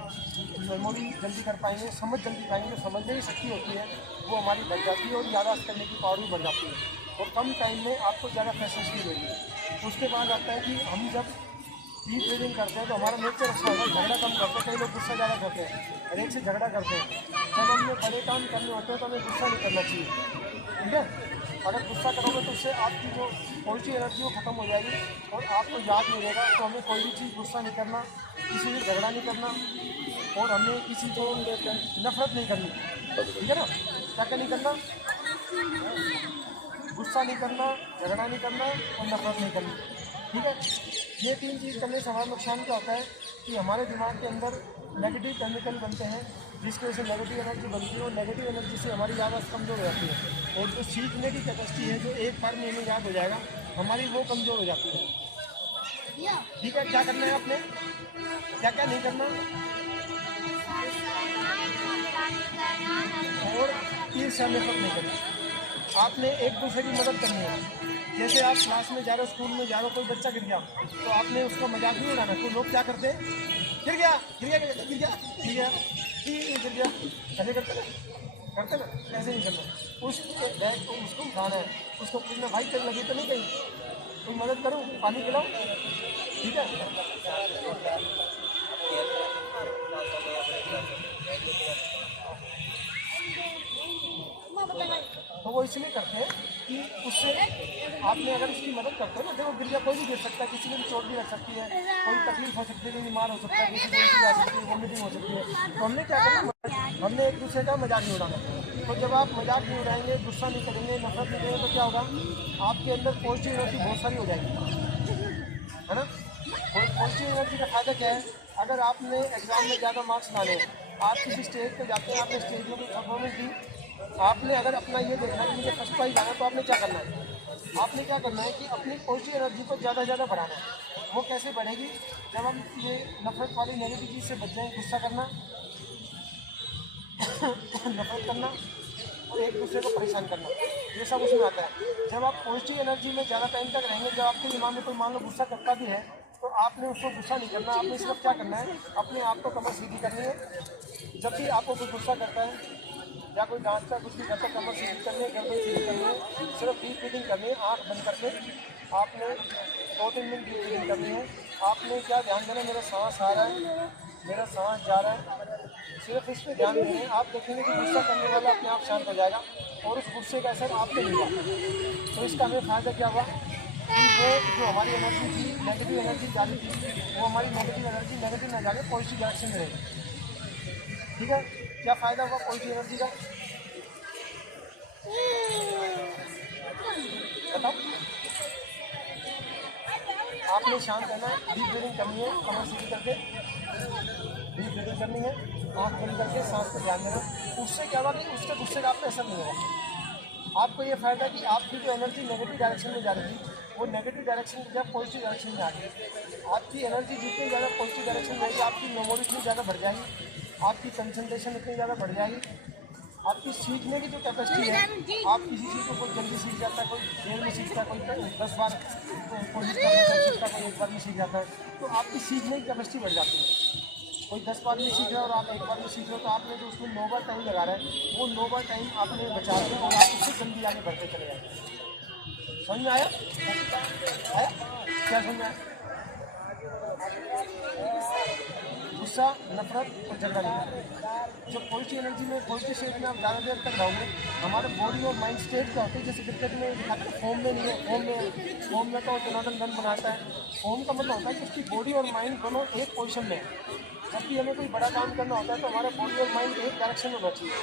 मेमोरी जल्दी कर पाएंगे, समझ जल्दी पाएंगे। जो समझने की शक्ति होती है वो हमारी बढ़ जाती है और याददाश्त करने की पावर भी बढ़ जाती है और कम टाइम में आपको ज़्यादा फ्रेशनेस फील होगी। उसके बाद आता है कि हम जब डीप ब्रीदिंग करते हैं तो हमारा नेचर अच्छा होगा, झगड़ा कम करते हैं। कई लोग गुस्सा ज़्यादा करते हैं, हर एक से झगड़ा करते हैं। जब हमें बड़े काम करने होते हैं तो हमें गुस्सा नहीं करना चाहिए, ठीक है। अगर गुस्सा करोगे तो उससे आपकी जो पॉजिटिव एनर्जी वो खत्म हो जाएगी और आपको याद नहीं रहेगा। तो हमें कोई भी चीज़ गुस्सा नहीं करना, किसी से झगड़ा नहीं करना और हमें किसी को नफरत नहीं करनी, ठीक है ना। क्या क्या नहीं करना, गुस्सा नहीं करना, झगड़ा नहीं करना और नफरत नहीं करनी, ठीक है। ये 3 चीज़ करने से हमारा नुकसान क्या होता है कि हमारे दिमाग के अंदर नेगेटिव केमिकल बनते हैं जिसकी वजह से नेगेटिव एनर्जी बनती है और नेगेटिव एनर्जी से हमारी याददाश्त कमज़ोर हो जाती है और जो सीखने की कैपेसिटी है जो एक बार में हमें याद हो जाएगा हमारी वो कमज़ोर हो जाती है, ठीक है। क्या करना है आपने, क्या क्या नहीं करना, और ईर्ष्या नफरत नहीं करना। आपने एक दूसरे की मदद करनी है। जैसे आप क्लास में जा रहे हो, स्कूल में जा रहे हो, कोई बच्चा गिर गया तो आपने उसका मजाक नहीं उड़ाना। कोई लोग क्या करते हैं, गिर गया गिर गया गिर गया गिर गया गिर गया, ऐसे करते ना, ऐसे नहीं करना। उस बैग को उसको उठाना है, उसको पूछना भाई कहीं लगी तो नहीं, कहीं कोई मदद करो, पानी पिलाओ, ठीक है। तो वो इसलिए करते हैं कि उससे आपने अगर उसकी मदद करते हो ना, देखो गिर गया, कोई भी गिर सकता है, किसी को भी चोट भी लग सकती है, कोई तकलीफ हो सकती है, कोई बीमार हो सकता है, किसी को उल्टी आ सकती है, वॉमिटिंग हो सकती है। तो हमने क्या करना, हमने एक दूसरे का मजाक नहीं उड़ाना। तो जब आप मजाक नहीं उड़ाएंगे, गुस्सा नहीं करेंगे, नफरत नहीं करेंगे तो क्या होगा, आपके अंदर पॉजिटिव एनर्जी बहुत सारी हो जाएगी, है ना। पॉजिटिव एनर्जी का फायदा क्या है, अगर आपने एग्जाम में ज़्यादा मार्क्स लाने, आप किसी स्टेज पर जाते हैं, आपने स्टेज में कोई परफॉर्मेंस दी, आपने अगर अपना ये देखना कि मुझे फर्स्ट प्राइज आना, तो आपने क्या करना है, आपने क्या करना है कि अपनी पॉजिटिव एनर्जी को ज़्यादा से ज़्यादा बढ़ाना है। वो कैसे बढ़ेगी, जब हम ये नफरत वाली नेगेटिव चीज़ से बच जाएँ, गुस्सा करना नफरत करना और एक दूसरे को परेशान करना, ये सब उसमें आता है। जब आप पॉजिटिव एनर्जी में ज़्यादा टाइम तक रहेंगे, जब आपके दिमाग में कोई मान लो गुस्सा करता भी है तो आपने उसको गुस्सा नहीं करना, आपने सिर्फ क्या करना है, अपने आप को कमर सीधी करनी है, जब भी आपको कोई गुस्सा करता है या कोई डांटता है, कुछ भी करता है, कमर सीधी करनी है, गर्दन सीधी करनी है, सिर्फ डीप ब्रीदिंग करनी है। आँख बंद करके आपने 2-3 मिनट डीप ब्रीदिंग करनी है। आपने क्या ध्यान देना, मेरा सांस आ रहा है, मेरा सांस जा रहा है, सिर्फ इस पर ध्यान देंगे। आप देखेंगे कि गुस्सा करने वाला अपने आप शांत हो जाएगा और उस गुस्से का असर आप पे नहीं हुआ। तो इसका हमें फ़ायदा क्या हुआ कि वो जो हमारी एनर्जी थी, नेगेटिव एनर्जी जा रही थी, वो हमारी नेगेटिव एनर्जी नेगेटिव ना जाके पॉजिटिव डायरेक्शन में रहेगी। ठीक है, क्या फ़ायदा हुआ पॉजिटिव एनर्जी का, बताओ। आपने शांत रहना, डीप ब्रीदिंग करनी है, कमर सीधी करके डीप ब्रीदिंग करनी है, आँख बंद करके सांस पर ध्यान देना। उससे क्या होगा कि उसके गुस्से का आप पे असर नहीं होगा। आपको ये फायदा कि आपकी जो एनर्जी नेगेटिव डायरेक्शन में जा रही थी, वो नेगेटिव डायरेक्शन की जगह पॉजिटिव डायरेक्शन में आ गई। आपकी एनर्जी जितनी ज़्यादा पॉजिटिव डायरेक्शन में जाएगी, आपकी मेमोरी इतनी ज़्यादा बढ़ जाएगी, आपकी कंसंट्रेशन इतनी ज़्यादा बढ़ जाएगी, आपकी सीखने की जो कैपेसिटी है, आप किसी चीज़ को कोई जल्दी सीख जाता है, कोई देर में सीखता है, कोई 10 बार कोशिश करता है, कोई एक बार में सीख जाता है। तो आपकी सीखने की कैपेसिटी बढ़ जाती है। कोई 10 बार में सीख रहा है और आप एक बार में सीख रहे हो, तो आपने जो उसमें 9 बार टाइम लगा रहा है, वो 9 बार टाइम आपने बचा दिया और आप उससे जल्दी आगे बढ़ते चले जाएंगे। समझ में आया? आया क्या समझ में आया? गुस्सा, नफरत और झगड़ा नहीं। जो पॉजिटिव एनर्जी में, पॉजिटिव स्टेट में आप ज़्यादा देर तक रहोगे, हमारे बॉडी और माइंड स्टेट क्या होते हैं, जैसे क्रिकेट में दिखाते हैं फॉर्म में नहीं है, फॉर्म में तो जनार्दन रन बनाता है। फॉर्म का मतलब होता है कि उसकी बॉडी और माइंड दोनों एक पोजीशन में है। जब भी हमें कोई बड़ा काम करना होता है तो हमारा बॉडी और माइंड एक डायरेक्शन में होना चाहिए।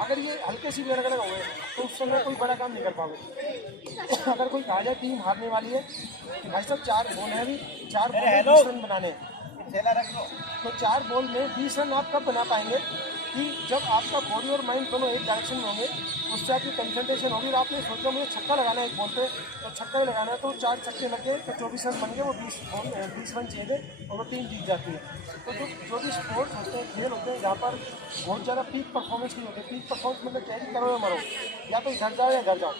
अगर ये हल्के से भी अलग अलग हो गए तो उस समय कोई बड़ा काम नहीं कर पाओगे। अगर कोई कहा जाए टीम हारने वाली है कि भाई साहब 4 बॉल है, अभी 4 बॉल में 20 रन बनाने हैं, तो 4 बॉल में 20 रन आप कब बना पाएंगे कि जब आपका बॉडी और माइंड दोनों एक डायरेक्शन में होंगे, उससे आपकी कंसंट्रेशन होगी और आपने सोचा मुझे छक्का लगाना है एक बॉल पे, तो छक्का ही लगाना है, तो 4 छक्के लग गए तो 24 रन बन गए, वो 20 रन चाहिए थे और वो टीम जीत जाती है। तो जो भी स्पोर्ट्स होते हैं, खेल होते हैं, जहाँ पर बहुत ज़्यादा पीक परफॉर्मेंस नहीं होती। पीक परफॉर्मेंस मतलब क्या है कि करो या मरो, या तो इधर जाओ या इधर जाओ।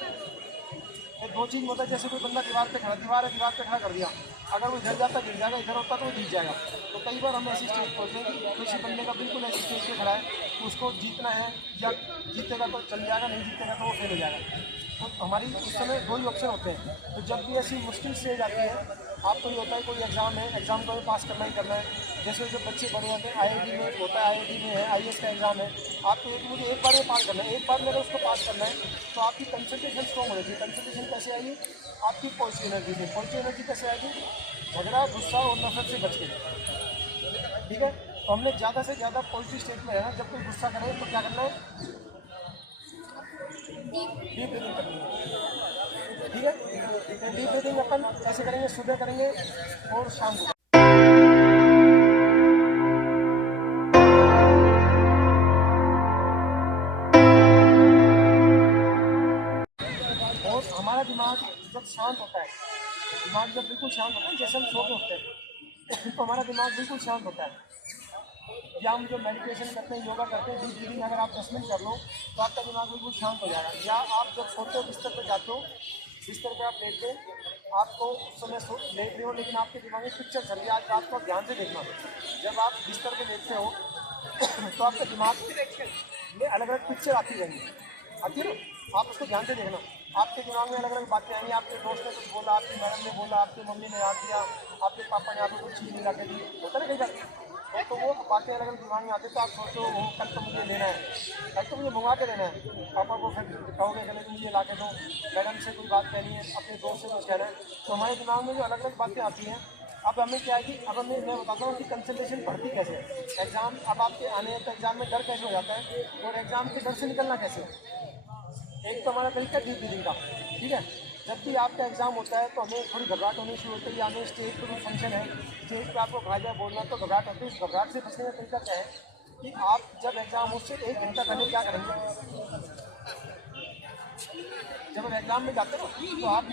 ये 2 चीज़ मतलब जैसे कोई बंदा दीवार पे खड़ा, दीवार है, दीवार पे खड़ा कर दिया, अगर वो इधर जाता गिर जाएगा, इधर होता तो वो जीत जाएगा। तो कई बार हम ऐसी स्टेज पहुँचते हैं कि किसी बंदे का बिल्कुल ऐसी स्टेज पे खड़ा है, तो उसको जीतना है, या जीतेगा तो चल जाएगा, नहीं जीतेगा तो वो फेल हो जाएगा। तो हमारी उस समय 2 ही ऑप्शन होते हैं। तो जब भी ऐसी मुश्किल स्टेज आती है, आपको ये होता है कोई एग्ज़ाम है, एग्ज़ाम को हमें पास करना ही करना है। जैसे जो बच्चे बड़े होते हैं, आईआईटी में होता है, आईआईटी में है, आईएएस का एग्ज़ाम है, आपको मुझे एक बार में पास करना है, एक बार में अगर उसको पास करना है तो आपकी कंसंट्रेशन स्ट्रॉन्ग होनी चाहिए। कंसंट्रेशन कैसे आएगी? आपकी पॉजिटिव एनर्जी से। पॉजिटिव एनर्जी कैसे आएगी? झगड़ा, गुस्सा और नफरत से बच के। ठीक है, तो हमने ज़्यादा से ज़्यादा पॉजिटिव स्टेट में रहना। जब कोई गुस्सा करे तो क्या करना है? डीप ब्रीदिंग करनी है। ठीक है, तो डीप ब्रीदिंग अपन ऐसे करेंगे, सुबह करेंगे और शाम को। और हमारा दिमाग जब शांत होता है, दिमाग जब बिल्कुल शांत होता है, जैसे हम सो के उठते हैं तो हमारा दिमाग बिल्कुल शांत होता है। या हम जो मेडिटेशन करते हैं, योगा करते हैं, डीप ब्रीदिंग अगर आप 10 मिनट कर लो तो आपका दिमाग बिल्कुल शांत हो जाएगा। या आप जब सोते हो, बिस्तर पर जाते हो, बिस्तर पर आप लेटते हो, आपको उस समय लेट रहे हो लेकिन आपके दिमाग में पिक्चर चल रही है। आज रात को आप ध्यान से देखना, जब आप बिस्तर पर लेटते हो तो आपके दिमाग में अलग अलग पिक्चर आती रहेंगी, आती है ना, आप उसको ध्यान से देखना। आपके दिमाग में अलग अलग बातें आएंगी, आपके दोस्त ने कुछ बोला, आपकी मैडम ने बोला, आपकी मम्मी ने याद दिया, आपके पापा ने आपको कुछ चीज़ नहीं ला के दी, होता ना कई बार। तो वो बातें अलग अलग दिमाग में आती है, तो आप सोचो वो कल तो मुझे लेना है, कल तो मुझे मंगवा के देना है, पापा को फिर कहोगे कल मुझे ला के दो, मैडम से कोई बात कहनी है, अपने दोस्त से कुछ कहना है। तो हमारे दिमाग में जो अलग अलग बातें आती हैं, अब हमें क्या है कि अब मैं बताता हूँ कि कंसंट्रेशन बढ़ती कैसे है। एग्ज़ाम अब आपके आने हैं तो एग्ज़ाम में डर कैसे हो जाता है, और एग्ज़ाम के डर से निकलना कैसे है। एक तो हमारा तरीका डीप ब्रीदिंग का। ठीक है, जब भी आपका एग्जाम होता है तो हमें थोड़ी घबराहट होनी शुरू होती है, या हमें स्टेज पर कोई फंक्शन है, स्टेज पर आपको कहा जाए बोलना, तो घबराहट होती है। उस घबराहट से बचने का तरीका क्या है कि आप जब एग्जाम हो उससे 1 घंटा पहले क्या करेंगे, जब हम एग्जाम में जाते हो तो आप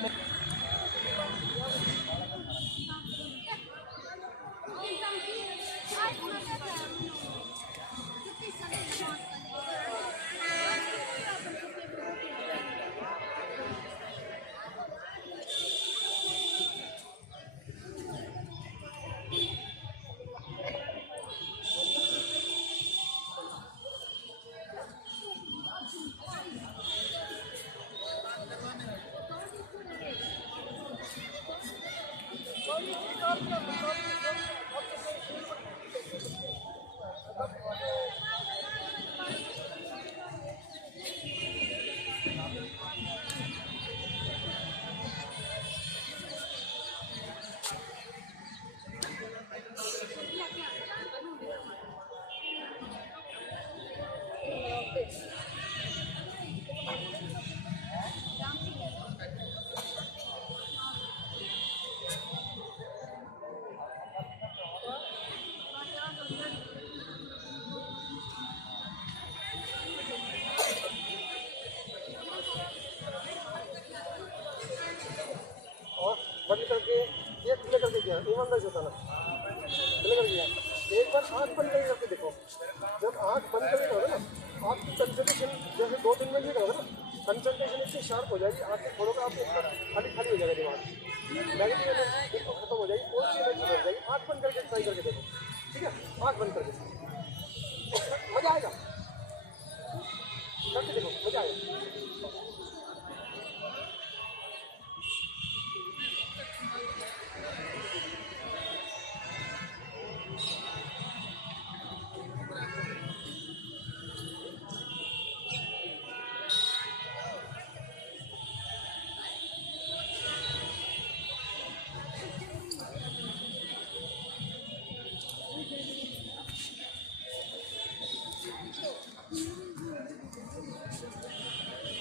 और बंद करके ये खुले करके किया, ईमानदार से बताना, खुले करके किया। एक बार आँख बंद करके देखो, जब आँख बंद करके करोगे ना, आपकी कंसंट्रेशन जैसे 2-3 मिनट करोगे ना, कंसंट्रेशन इससे शार्प हो जाएगी। आँखें खोलोगे आप एक बार खाली खाली हो जाएगा दिमाग, नेगेटिव एनर्जी बिल्कुल खत्म हो जाएगी, और सी एनर्जी बढ़ जाएगी। आँख बंद करके ट्राई करके देखो, ठीक है? आँख बंद करके मज़ा आएगा, करके देखो, मज़ा आएगा।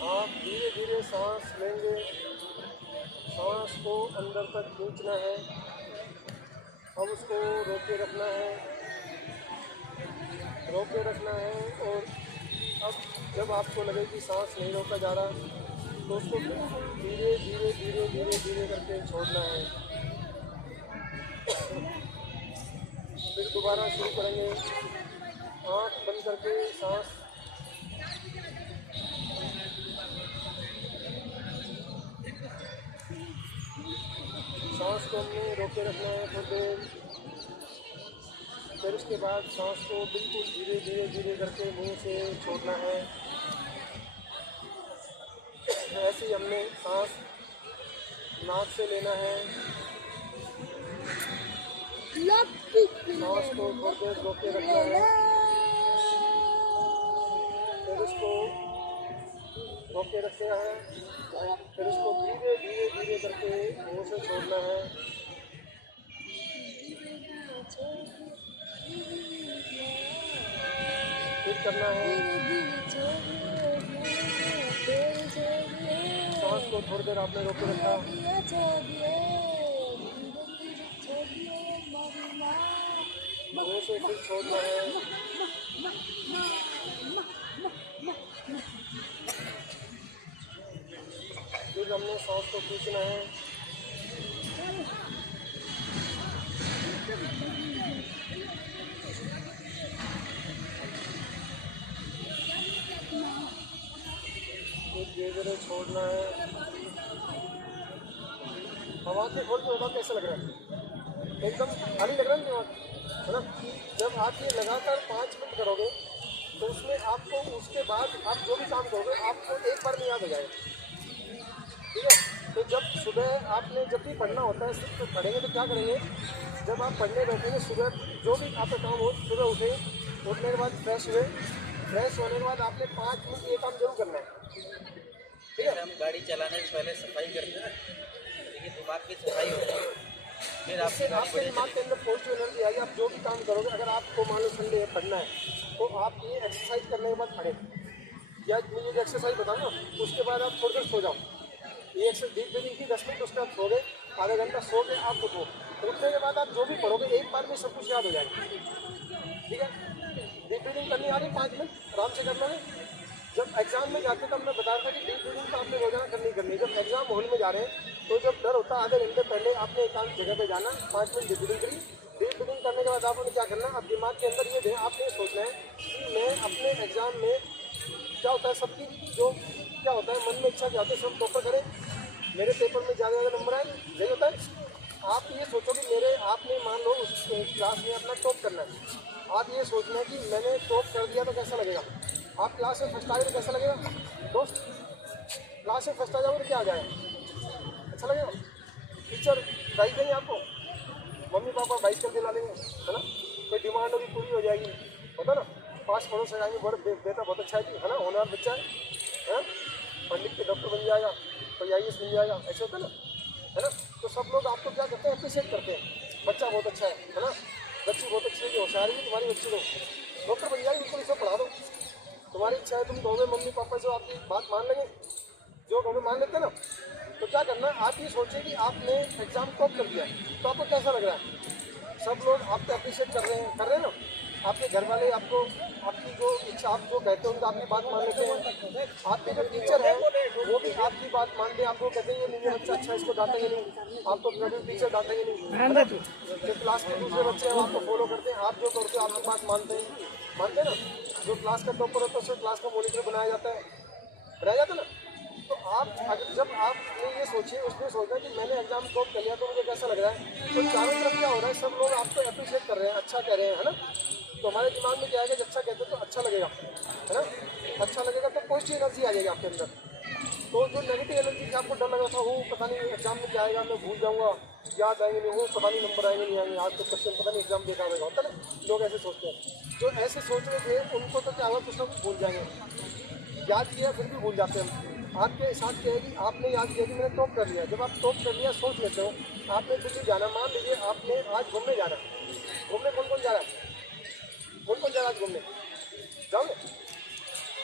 आप धीरे धीरे सांस लेंगे, सांस को अंदर तक खींचना है, अब उसको रोके रखना है, रोके रखना है। और अब जब आपको लगे कि सांस नहीं रोका जा रहा, तो उसको धीरे धीरे धीरे धीरे धीरे करके छोड़ना है। फिर दोबारा शुरू करेंगे, आँख बंद करके सांस, सांस को हमने रोके रखना है थोड़ी देर। फिर उसके बाद सांस को बिल्कुल धीरे धीरे धीरे करके मुंह से छोड़ना है। ऐसे ही हमने सांस नाक से लेना है, सांस को थोड़ी देर रोके रखना है, फिर उसको रोके रखना है, फिर उसको धीरे धीरे धीरे करके मुंह से छोड़ना है। फिर करना है, सांस को थोड़ी देर आपने रोके रखा, मुंह से फिर छोड़ना है। फिर हमने सांस को खींचना है, फिर धीरे धीरे छोड़ना है। हवा के खोल के बताओ कैसा लग रहा है? एकदम खाली लग रहा है दिमाग, है ना? जब आप ये लगातार 5 मिनट करोगे, तो उसमें आपको उसके बाद आप जो भी काम करोगे आपको एक बार में याद हो जाएगा, ठीक है? तो जब सुबह आपने जब भी पढ़ना होता है, सिर्फ तो पढ़ेंगे तो क्या करेंगे, जब आप पढ़ने बैठेंगे सुबह जो भी आपका काम हो, सुबह उठे, उठने के बाद फ्रेश हुए, फ्रेश होने के बाद आपने 5 मिनट ये काम जरूर करना है, ठीक है? हम गाड़ी चलाने से पहले सफाई करते हैं ना, देखिए दिमाग की सफाई होती है, फिर इससे आपके दिमाग के अंदर पॉजिटिव एनर्जी आएगी। आप जो भी काम करोगे, अगर आपको मान लो संडे है पढ़ना है, तो आप ये एक्सरसाइज करने के बाद पढ़ें, या मुझे जो एक्सरसाइज बताओ ना, उसके बाद आप थोड़ी देर सो जाओ। ये एक्सरसाइज डीप ब्रीदिंग की 10 मिनट, उसके बाद सो गए, आधा घंटा सो के आप उठो, उठने के बाद आप जो भी पढ़ोगे एक बार में सब कुछ याद हो जाएगा, ठीक है? डीप ब्रीदिंग करनी आ रही 5 मिनट आराम से करना है। जब एग्जाम में जाते तब मैं बताया था कि डीप ब्रीदिंग तो आपने रोजाना करनी। जब एग्जाम हॉल में जा रहे हैं, तो जब डर होता है आधे घंटे पहले आपने एकांत जगह पे जाना, 5 मिनट डीप ब्रीदिंग करी। डीप ब्रीदिंग करने के बाद आपने क्या करना, अब दिमाग के अंदर ये आपने सोचना है कि मैं अपने एग्जाम में क्या होता है, सबकी जो क्या होता है मन में इच्छा क्या होती है, सब टॉपर करें, मेरे पेपर में ज़्यादा नंबर आए, यही होता है। आप ये सोचो कि मेरे आपने मान लो उस क्लास में अपना टॉप करना है, आप ये सोचना है कि मैंने टॉप कर दिया तो कैसा लगेगा। आप क्लास में फर्स्ट आ गए तो कैसा लगेगा दोस्त? क्लास में फर्स्ट आ जाओगे तो क्या आ जाएगा, अच्छा लगेगा? टीचर प्राइज देंगे आपको, पापा बाइसिकल दिला लेंगे, है ना, कोई डिमांड होगी पूरी हो जाएगी, होता ना, 5 पड़ोस से आएंगे, बड़े बेटा बहुत अच्छा है ना, होनहार बच्चा है, पढ़ लिख के डॉक्टर बन जाएगा, कोई IAS बन जाएगा, ऐसे होता है ना। तो सब लोग आपको क्या करते हैं, अप्रिशिएट करते हैं, बच्चा बहुत अच्छा है ना, बच्ची बहुत अच्छी है, होशियारी है तुम्हारी बच्ची को, डॉक्टर बन जाएगी, बिल्कुल इसे पढ़ा दो, तुम्हारी इच्छा है, तुम दोनों मम्मी पापा से आपकी बात मान लेंगे, जो हमें मान लेते हैं ना। तो क्या करना है, आप ये सोचिए कि आपने एग्जाम टॉप कर दिया, तो आपको कैसा लग रहा है, सब लोग आपको अप्रिशिएट कर रहे हैं ना, आपके घर वाले आपको, आपकी जो इच्छा, आप जो कहते हैं उनका आपकी बात मान लेते हैं, आपके जो टीचर हैं वो भी आपकी बात मानते हैं, आपको कहते हैं ये नहीं बच्चा अच्छा, इसको डांटेंगे नहीं, आपको टीचर डांटेंगे नहीं, जो क्लास के दूसरे बच्चे हैं आपको फॉलो करते हैं, आप जो करते हो आपकी बात मानते हैं ना, जो क्लास का टॉपर होता है उसे क्लास का मॉनिटर बनाया जाता है ना। तो आप अगर जब आपने ये सोचिए, उसने सोचा कि मैंने एग्जाम टॉप कर लिया तो मुझे कैसा लग रहा है, तो चारों तरफ क्या हो रहा है, सब लोग आपको अप्रिशिएट कर रहे हैं, अच्छा कह रहे हैं, है ना। तो हमारे दिमाग में क्या है कि अच्छा कहते हैं तो अच्छा लगेगा, है ना, अच्छा लगेगा तो पॉजिटिव एनर्जी आ जाएगी आपके अंदर। तो जो नेगेटिव एनर्जी से आपको डर लग रहा था, वो पता नहीं एग्जाम में क्या आएगा, मैं भूल जाऊँगा, याद आएंगे नहीं, वो पता नहीं नंबर आएंगे नहीं आएंगे, आज तो क्वेश्चन पता नहीं एग्जाम देखा रहेगा, होता ना, लोग ऐसे सोचते हैं। जो ऐसे सोच रहे थे उनको तो क्या हुआ, कुछ ना कुछ भूल जाएंगे, याद किया फिर भी भूल जाते हैं। आपके साथ क्या है कि आपने याद किया कि मैंने टॉप कर लिया, जब आप टॉप कर लिया सोच लेते हो, आपने दिल्ली जाना, मान लीजिए आपने आज घूमने जाना, घूमने कौन कौन जा रहा है, कौन कौन जा रहा है घूमने, जाओगे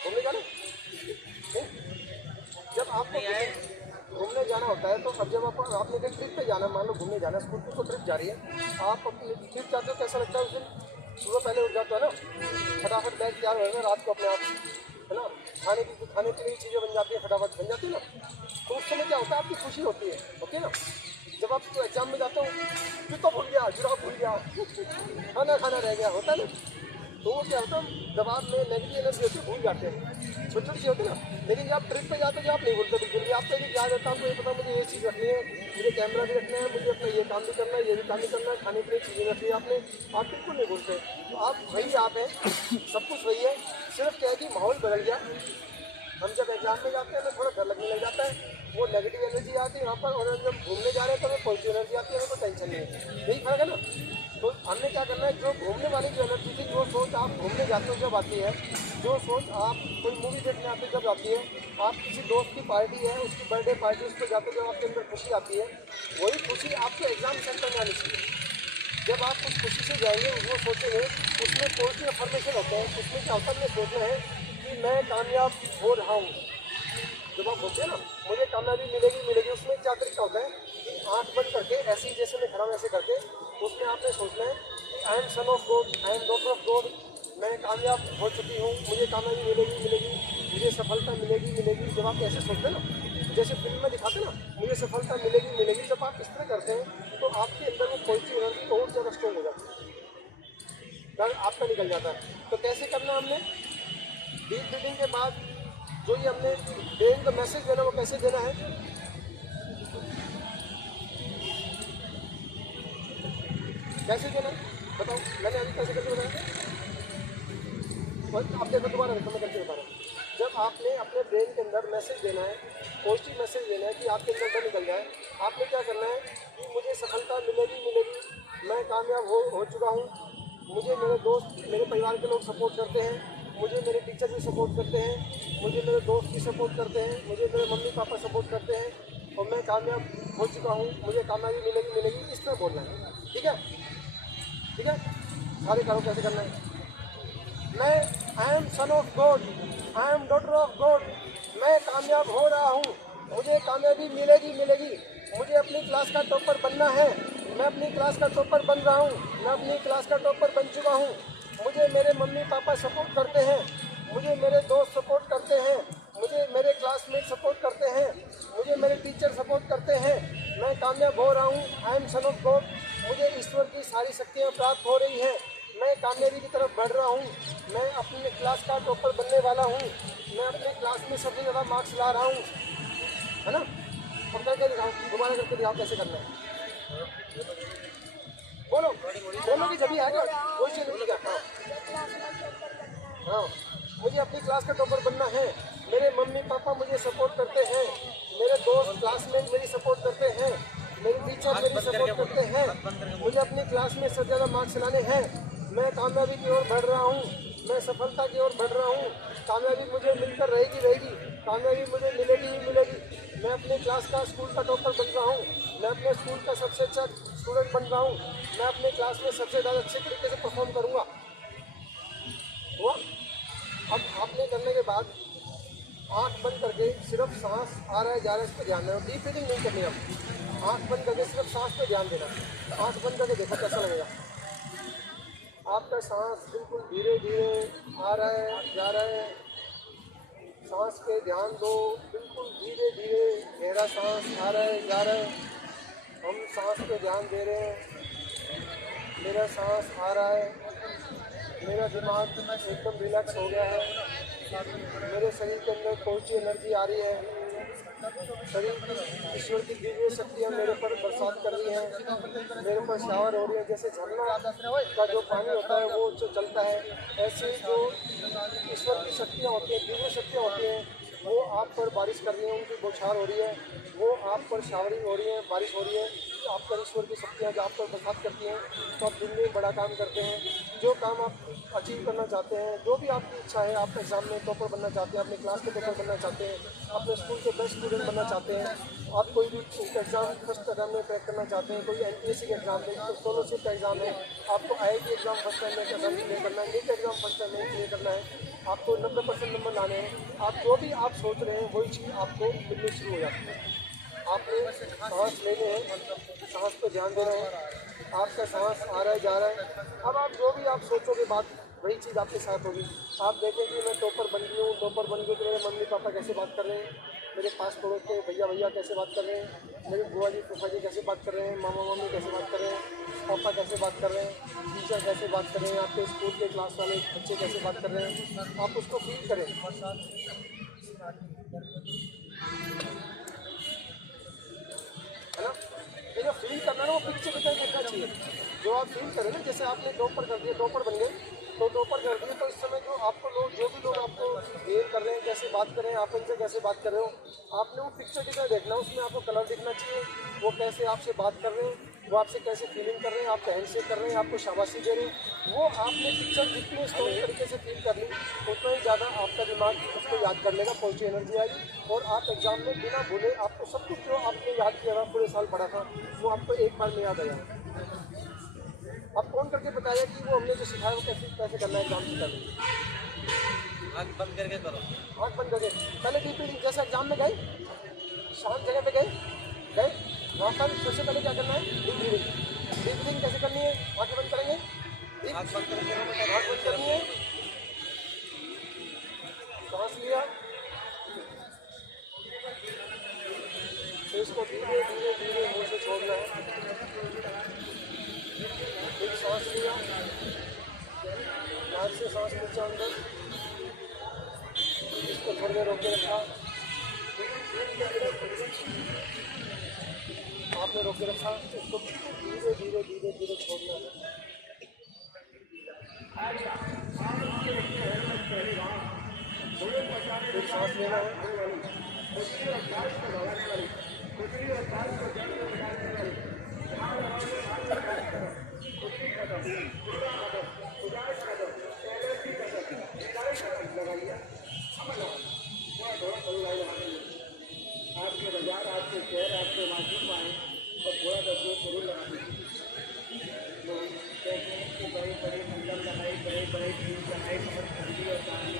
घूमने जाना, जब आपको घूमने जाना होता है तो अब जब आपने कहीं ट्रिप पे जाना, मान लो घूमने जाना, स्कूल की ट्रिप जा रही है, आप अपनी ट्रिप जाते हो, कैसा लगता है उस दिन, सुबह पहले उठ जाता है ना, फटाफट बैग तैयार होगा रात को अपने आप, है ना, खाने पीने की चीज़ें बन जाती है, फटाफट बन जाती है ना। तो उस समय क्या होता है, आपकी खुशी होती है, ओके ना। जब आप एग्जाम में जाते हो, जूता भूल गया, जुराब भूल गया, खाना रह गया, होता है ना, तो वो क्या होता है, दबाव में नेगेटिव एनर्जी होती है, भूल जाते हैं, छोटी छोटी होती है ना। लेकिन जब आप ट्रिप पे जाते हो, आप नहीं भूलते बिल्कुल भी, आपको भी याद रहता है, आपको ये पता मुझे ये चीज़ रखनी है, मुझे कैमरा भी रखना है, मुझे अपना ये काम भी करना है, ये भी काम भी करना है, खाने पीने की चीज़ें रखनी है आपने, आप बिल्कुल नहीं भूलते। तो आप वही आप हैं, सब कुछ वही है, सिर्फ क्या है कि माहौल बदल गया। हम जब एग्जाम में जाते हैं तो थोड़ा डर लगने लग जाता है, वो नेगेटिव एनर्जी आती है वहाँ पर, और जब घूमने जा रहे हैं तो हमें पॉजिटिव एनर्जी आती है, हमें कोई टेंशन नहीं है, यही फर्क है ना। तो हमने क्या करना है, जो घूमने वाली जो एनर्जी थी, जो सोच आप घूमने जाते हो जब आती है, जो सोच आप कोई मूवी देखने आते जब आती है, आप किसी दोस्त की पार्टी है, उसकी बर्थडे पार्टी, उस पर जाते जब आपके अंदर खुशी आती है, वही खुशी आपके एग्जाम सेंटर में आनी चाहिए। जब आप उस खुशी से जाएंगे, वो सोचेंगे, उसमें पॉजिटिव अफर्मेशन होते हैं, उसमें क्या होता है, सोचना है कि मैं कामयाब हो रहा हूँ। जब आप बोलते हैं ना मुझे कामयाबी मिलेगी, उसमें क्या तरीका होता है कि आँख बंद करके ऐसे जैसे मैं खड़ा हूँ ऐसे करके, उसमें आपने सोचना है कि I am son of God, I am daughter of God, मैं कामयाब हो चुकी हूँ, मुझे कामयाबी मिलेगी, मुझे सफलता मिलेगी। जब आप ऐसे सोचते हैं ना, जैसे फिल्म में दिखाते हैं ना, मुझे सफलता मिलेगी, जब आप इस तरह करते हैं तो आपके अंदर वो पॉजिटिव एनर्जी और ज़्यादा स्ट्रॉन्ग हो जाती है, डर आपका निकल जाता है। तो कैसे करना है हमने, डीप ब्रीथिंग के बाद जो ये हमने ब्रेन को मैसेज देना, वो कैसे देना है, कैसे देना बताओ, मैंने अभी कैसे करके बताया, आप देखो दोबारा देखो, मैं करके बता रहा हूँ। जब आपने अपने ब्रेन के अंदर मैसेज देना है, पॉजिटिव मैसेज देना है कि आपके अंदर डर निकल जाए, आपने क्या करना है कि मुझे सफलता मिलेगी, मैं कामयाब हो चुका हूँ, मुझे मेरे दोस्त, मेरे परिवार के लोग सपोर्ट करते हैं, मुझे मेरे टीचर भी सपोर्ट करते हैं, मुझे मेरे दोस्त भी सपोर्ट करते हैं, मुझे मेरे मम्मी पापा सपोर्ट करते हैं, और मैं कामयाब हो चुका हूँ, मुझे कामयाबी मिलेगी, इस तरह बोलना है, ठीक है। सारे कारों कैसे करना है, मैं I am son of God, I am daughter of God, मैं कामयाब हो रहा हूँ, मुझे कामयाबी मिलेगी, मुझे अपनी क्लास का टॉपर बनना है, मैं अपनी क्लास का टॉपर बन रहा हूँ, मैं अपनी क्लास का टॉपर बन चुका हूँ, मुझे मेरे मम्मी पापा सपोर्ट करते हैं, मुझे मेरे दोस्त सपोर्ट करते हैं, मुझे मेरे क्लासमेट सपोर्ट करते हैं, मुझे मेरे टीचर सपोर्ट करते हैं, मैं कामयाब हो रहा हूँ, I am son of God, मुझे ईश्वर की सारी शक्तियाँ प्राप्त हो रही हैं, मैं कामयाबी की तरफ बढ़ रहा हूँ, मैं अपनी क्लास का टॉपर बनने वाला हूँ, मैं अपनी क्लास में सबसे ज़्यादा मार्क्स ला रहा हूँ, है ना। और करके दिखाओ, दोबारा करके दिखाओ कैसे करना है, बोलो कि जब भी आएगा कोई चीज़ नहीं क्या, हाँ, मुझे अपनी क्लास का टॉपर बनना है, मेरे मम्मी पापा मुझे सपोर्ट करते हैं, मेरे दोस्त क्लासमेट मेरी सपोर्ट करते हैं, मेरे टीचर मेरी सपोर्ट करते हैं, मुझे अपनी क्लास में सबसे ज़्यादा मार्क्स लाने हैं, मैं कामयाबी की ओर बढ़ रहा हूँ, मैं सफलता की ओर बढ़ रहा हूँ, कामयाबी मुझे मिलकर रहेगी, कामयाबी मुझे मिलेगी ही मिलेगी। मैं अपने क्लास का स्कूल का टॉपर बन रहा हूँ, मैं अपने स्कूल का सबसे अच्छा स्टूडेंट बन रहा हूँ, मैं अपने क्लास में सबसे ज़्यादा अच्छे तरीके से परफॉर्म करूँगा। हुआ? अब आपने करने के बाद आँख बंद करके सिर्फ सांस आ रहा है जा रहा है इस पर ध्यान देना, डीप ब्रीथिंग नहीं करनी। अब आँख बंद करके सिर्फ सांस पे ध्यान देना। आँख बंद करके देखो कैसा लगेगा। आपका सांस बिल्कुल धीरे धीरे आ रहा है जा रहा है, सांस पे ध्यान दो, बिल्कुल धीरे धीरे गहरा सांस आ रहा है जा रहा है। हम सांस पे ध्यान दे रहे हैं, मेरा सांस आ रहा है, मेरा दिमाग एकदम रिलैक्स हो गया है, मेरे शरीर के अंदर पॉजिटिव एनर्जी आ रही है, शरीर की ईश्वर की दिव्य शक्तियाँ मेरे पर बरसात कर रही हैं, मेरे पर शावर हो रही है। जैसे झरना का जो पानी होता है वो जो चलता है, ऐसे जो ईश्वर की शक्तियाँ होती हैं, दिव्य शक्तियाँ होती हैं, वो आप पर बारिश कर रही हैं, उनकी बौछार हो रही है, वो आप पर शावरिंग हो रही है, बारिश हो रही है। आप पर ईश्वर की शक्तियाँ जो आप पर बरसात करती हैं, तो आप दिन में बड़ा काम करते हैं। जो काम आप अचीव करना चाहते हैं, जो भी आपकी इच्छा है, आप एग्जाम में टॉपर बनना चाहते हैं, अपने क्लास के टॉपर बनना चाहते हैं, अपने स्कूल के बेस्ट स्टूडेंट बनना चाहते हैं, आप कोई भी एग्ज़ाम फर्स्ट टाइम में क्रैक करना चाहते हैं, कोई NPSC का एग्ज़ाम है, कोई स्कॉलरशिप का एग्ज़ाम है, आपको IIT एग्ज़ाम फर्स्ट टाइम में क्लियर करना है, नीट एग्ज़ाम फर्स्ट टाइम में क्लियर करना है, आपको 90% नंबर लाने हैं, आप जो भी आप सोच रहे हैं वही चीज़ आपको मिलनी शुरू हो जाती है। आपने सांस लेने हैं, सांस पे ध्यान दे रहे हैं, आपका सांस आ रहा है जा रहा है। अब आप जो भी आप सोचोगे बात वही चीज़ आपके साथ होगी। आप देखें कि मैं टॉपर बन गई हूँ, टॉपर बन गई तो मेरे मम्मी पापा कैसे बात कर रहे हैं, मेरे पास पड़ोस के भैया कैसे बात कर रहे हैं, मेरे बुआ जी फूफा जी कैसे बात कर रहे हैं, मामा मम्मी कैसे बात कर रहे हैं, पापा कैसे बात कर रहे हैं, टीचर कैसे बात कर रहे हैं, आपके स्कूल के क्लास वाले बच्चे कैसे बात कर रहे हैं, आप उसको फील करें। है ना? ये जो फील करना है ना वो पिक्चर की तरह देखना चाहिए। जो आप फील करें ना, जैसे आपने टॉपर कर दिया, टॉपर बन गए, तो टॉपर कर दिए, तो इस समय जो आपको लोग जो भी लोग आपको बिहेव कर रहे हैं, कैसे बात कर रहे हैं, आप उनसे कैसे बात कर रहे हो, आपने वो पिक्चर की तरह देखना, उसमें आपको कलर दिखना चाहिए, वो कैसे आपसे बात कर रहे हैं, वो आपसे कैसे फीलिंग कर रहे हैं, आपका हैंडशेक कर रहे हैं, आपको शाबाशी दे रहे हैं, वो आपने पिक्चर जितनी स्ट्रॉन्ग तरीके से फील कर ली, उतना ही ज़्यादा आपका दिमाग उसको याद कर लेगा, पॉजिटिव एनर्जी आएगी और आप एग्जाम में बिना भूले आपको सब कुछ जो आपने याद किया था पूरे साल पढ़ा था वो आपको एक बार में याद आया। अब कौन करके बताया कि वो हमने जो सिखाया वो कैसे कैसे करना है एग्जाम से पहले? आँख बंद करके करो। आँख बंद करके पहले डीप ब्रीथिंग, जैसे एग्जाम में गए, शांत जगह पे गए वहाँ पर सबसे पहले क्या करना है? Deep breathing. डीप ब्रीथिंग कैसे करनी है? आँखें बंद करेंगे, आँख बंद करके आँख बंद करनी है, सांस लिया, इसको धीरे धीरे धीरे मुँह से छोड़ना है, एक सांस लिया, नाक से सांस खींचा अंदर, इसको थोड़ी देर रोके रखा, आपने रोके रखा, इसको धीरे धीरे धीरे धीरे छोड़ना है। फिर सांस लेना है, आपके बाजार, आपके शहर, आपके मार्केट में आए और थोड़ा सा जोर जरूर लगा दीजिए। लोग कहते हैं कि बड़े बड़े मंडल लगाए, बड़े बड़े टीम लगाए, मगर ठंडी और पानी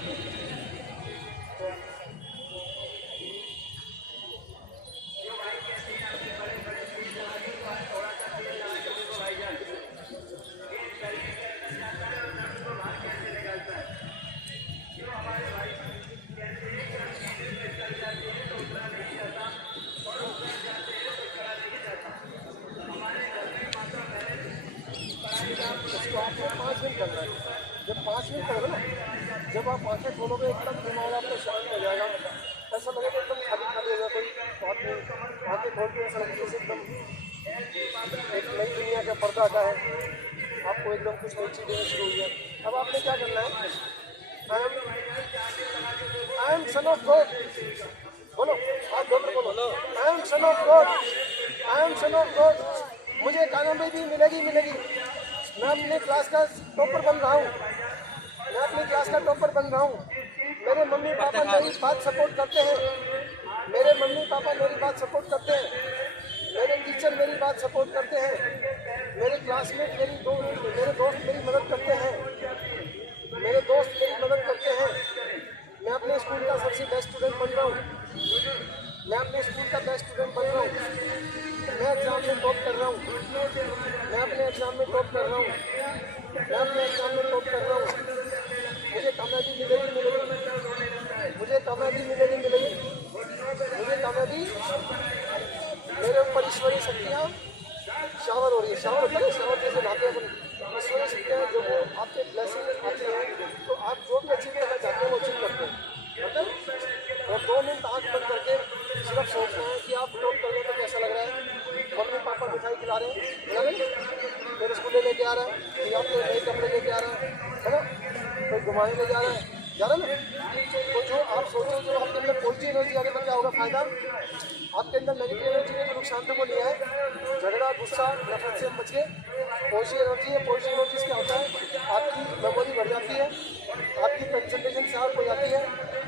इसको आपको 5 मिनट करना है। जब 5 मिनट करोगे ना, जब आप आँखें खोलोगे एकदम दिमाग आपका शांत हो जाएगा, ऐसा लगेगा एकदम खाली खाली होगा, कोई बात नहीं। आँखें खोल के ऐसा लगता है एकदम एक नई दुनिया का पर्दा आता है, आपको एकदम कुछ नई चीज़ें शुरू हुई है। अब आपने क्या करना है? I am son of God, बोलो, आप बोलो, I am son of God, I am son of God, मुझे कामयाबी मिलेगी मिलेगी। मैं अपने क्लास का टॉपर बन रहा हूँ, मैं अपनी क्लास का टॉपर बन रहा हूँ। मेरे मम्मी पापा मेरी बात सपोर्ट करते हैं, मेरे मम्मी पापा मेरी बात सपोर्ट करते हैं, मेरे टीचर मेरी बात सपोर्ट करते हैं, मेरे क्लासमेट मेरे दोस्त मेरी मदद करते हैं, मेरे दोस्त मेरी मदद करते हैं। मैं अपने स्कूल का सबसे बेस्ट स्टूडेंट बन रहा हूँ, मैं अपने स्कूल का बेस्ट स्टूडेंट बन रहा हूँ। मैं एग्ज़ाम में टॉप कर रहा हूँ, मैं अपने एग्ज़ाम में टॉप कर रहा हूँ, मैं अपने एग्ज़ाम में टॉप कर रहा हूँ। मुझे कामयाबी मिलेगी मिलेगी, मुझे कामयाबी मिलेगी मिलेगी, मुझे कामयाबी। मेरे ऊपर ईश्वरीय शक्तियाँ शावर हो रही है, शावर होता है, शावर जैसे नहाते हैं अपन। ईश्वरीय शक्तियाँ जो वो आपके ब्लेसिंग आती हैं, तो आप जो भी अचीव करना चाहते हैं वो अचीव करते हैं। मतलब और 2 मिनट आँख बंद करके सिर्फ सोचना है कि आप टॉप कर रहे हैं तो कैसा लग रहा है। मम्मी पापा मिठाई खिला रहे हैं, मेरे स्कूल लेके आ रहा है, या फिर नए कपड़े लेके आ रहा है ना, कोई घुमाने ले जा रहा है ना। तो जो आप सोचो, जो आपके अंदर पॉजिटिव एनर्जी आगे तो क्या होगा फायदा। आपके अंदर नेगेटिव एनर्जी ने नुकसान तो को लिया है, झगड़ा गुस्सा नफरत से बच के पॉजिटिव एनर्जी है। पॉजिटिव एनर्जी क्या होता है, आपकी मेमोरी बढ़ जाती है, आपकी कंसंट्रेशन शार्प हो जाती है।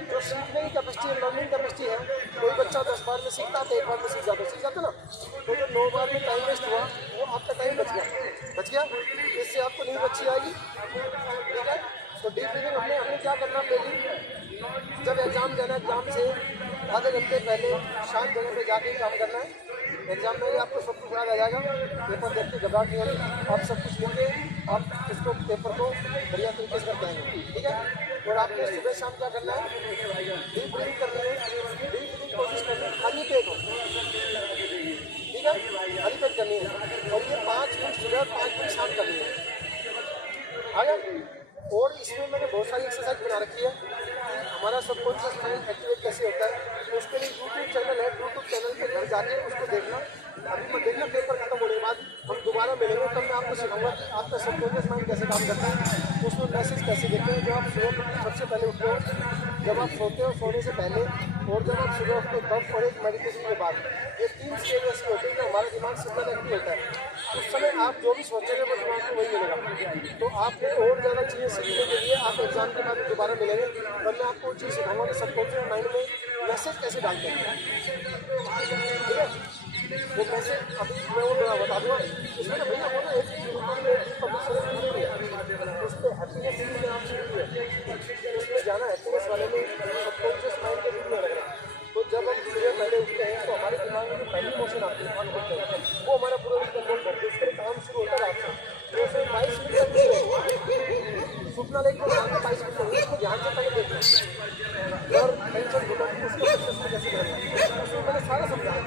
जो सीखने की कैपेसिटी है, लर्निंग कैपेसिटी है, कोई बच्चा 10 बार में सीखता तो 1 बार में सीख जाता ना। तो जो 9 बार में टाइम वेस्ट हुआ वो आपका टाइम बच गया। इससे आपको नींद अच्छी आएगी, ठीक है। तो डीप ब्रीदिंग हमने क्या करना, पहले जब एग्ज़ाम देना, एग्ज़ाम से आधे घंटे पहले शांत जगह पे जाके काम करना है। एग्ज़ाम में आपको सब कुछ याद आ जाएगा, पेपर देखते घबराहट नहीं होगी, आप सब कुछ लेके आप इसको पेपर को बढ़िया तरीके से करके आएंगे, ठीक है। और आपने सुबह शाम क्या करना है, डीप ब्रीदिंग करनी है। डीप ब्रीदिंग कोशिश करनी है खाली पेट हो, ठीक है, खाली पेट करनी है। और ये 5 मिनट सुबह 5 मिनट शाम करनी है, आ गया। और इसमें मैंने बहुत सारी एक्सरसाइज बना रखी है। हमारा सबकॉन्शियस माइंड एक्टिवेट कैसे होता है, तो उसके लिए यूट्यूब चैनल है, यूट्यूब चैनल पे घर जाके उसको देखना। अभी मैं देखना पेपर खत्म होने के बाद हम दोबारा मिलेंगे, तब मैं आपको सिखाऊंगा कि आपका सबकॉन्शियस माइंड कैसे काम करता है, उसमें मैसेज कैसे देखते हैं। जब आप सुबह सबसे पहले उठते हो, जब आप सोते हो सोने से पहले, और जब आप सुबह उठते हो तब, और एक मेडिटेशन के बाद, ये 3 स्टेज ऐसे होते हैं कि हमारा दिमाग सबसे एक्टिव होता है। उस समय आप जो भी सोचेंगे वो दिमाग को वही मिलेगा। तो आपको और ज़्यादा चीज़ें सीखने के लिए आप एग्जाम के बाद दोबारा मिलेंगे, तब मैं आपको चीज़ सिखाऊंगा कि सबकॉन्शियस माइंड में मैसेज कैसे डालते हैं, ठीक है। वो मैसेज अभी मैं वो बता दूँगा। इसमें ना भैया वो ना एक पब्लिक सर्विस है, उस पर हैप्पीनेस के नाम से है, उसमें जाना हैप्पीनेस वाले में सबकॉन्शियस माइंड के वीडियो लग रहा है। तो जब हम सुबह पहले उठते हैं तो हमारे दिमाग में जो पहली मोशन आती है वो हमारा पूरा कंट्रोल करते हैं, उसके काम शुरू होता है रात से। तो फिर 22 मिनट सुपना लेके 22 मिनट उसको ध्यान से पहले देखना और टेंशन होता है उसको कैसे करना, उसमें मैंने सारा समझाया।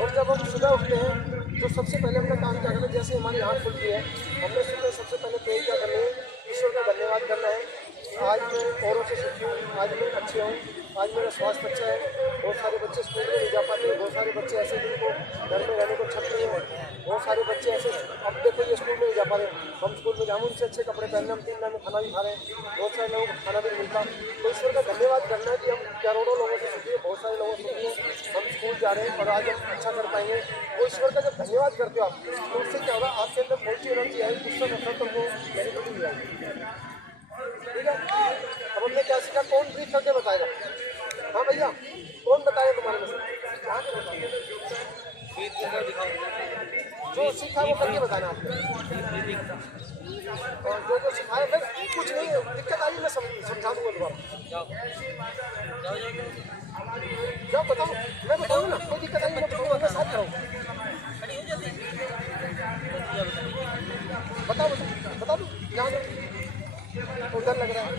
और जब हम सुबह उठते हैं तो सबसे पहले अपना काम क्या करना है, जैसे हमारी आँख खुलती है हमने सुबह सबसे पहले प्रे क्या करना है, ईश्वर का धन्यवाद करना है। आज मैं औरों से सुखी हूँ, आज मैं अच्छे हूँ, आज मेरा स्वास्थ्य अच्छा है। बहुत सारे बच्चे स्कूल में नहीं जा पाते, बहुत सारे बच्चे ऐसे जिनको घर में रहने को छत नहीं है, बहुत सारे बच्चे ऐसे अब देखो ये स्कूल में नहीं जा पा रहे। हम स्कूल में जामुन से अच्छे कपड़े पहनने, हम 3 टाइम में खाना भी खा रहे हैं, बहुत सारे लोगों को खाना भी मिलता। तो ईश्वर का धन्यवाद करना है कि हम करोड़ों लोगों से सुखी है, बहुत सारे लोगों से सुखी है, हम स्कूल जा रहे हैं और आज हम अच्छा कर पाएंगे। वो ईश्वर का जब धन्यवाद करते हो आप, तो उससे क्या होगा, आपके अंदर पॉजिटिव एनर्जी आएगी, गुस्सा नफरत तुमको नेगेटिविटी आएगी, ठीक है। अब हमने क्या सीखा, कौन ब्रीफ करके बताएगा? हाँ भैया, कौन बताएगा तुम्हारे में से? जो सीखा वो करके बताना आपको, और जो सिखाया फिर कुछ नहीं है, दिक्कत आई मैं समझा दूंगा दोबारा। जाओ बताओ, मैं बताऊँ ना, कोई दिक्कत आई मैं बताऊँगा, मैं साथ कराऊँ। बताओ बता दो, यहाँ उधर लग रहा है।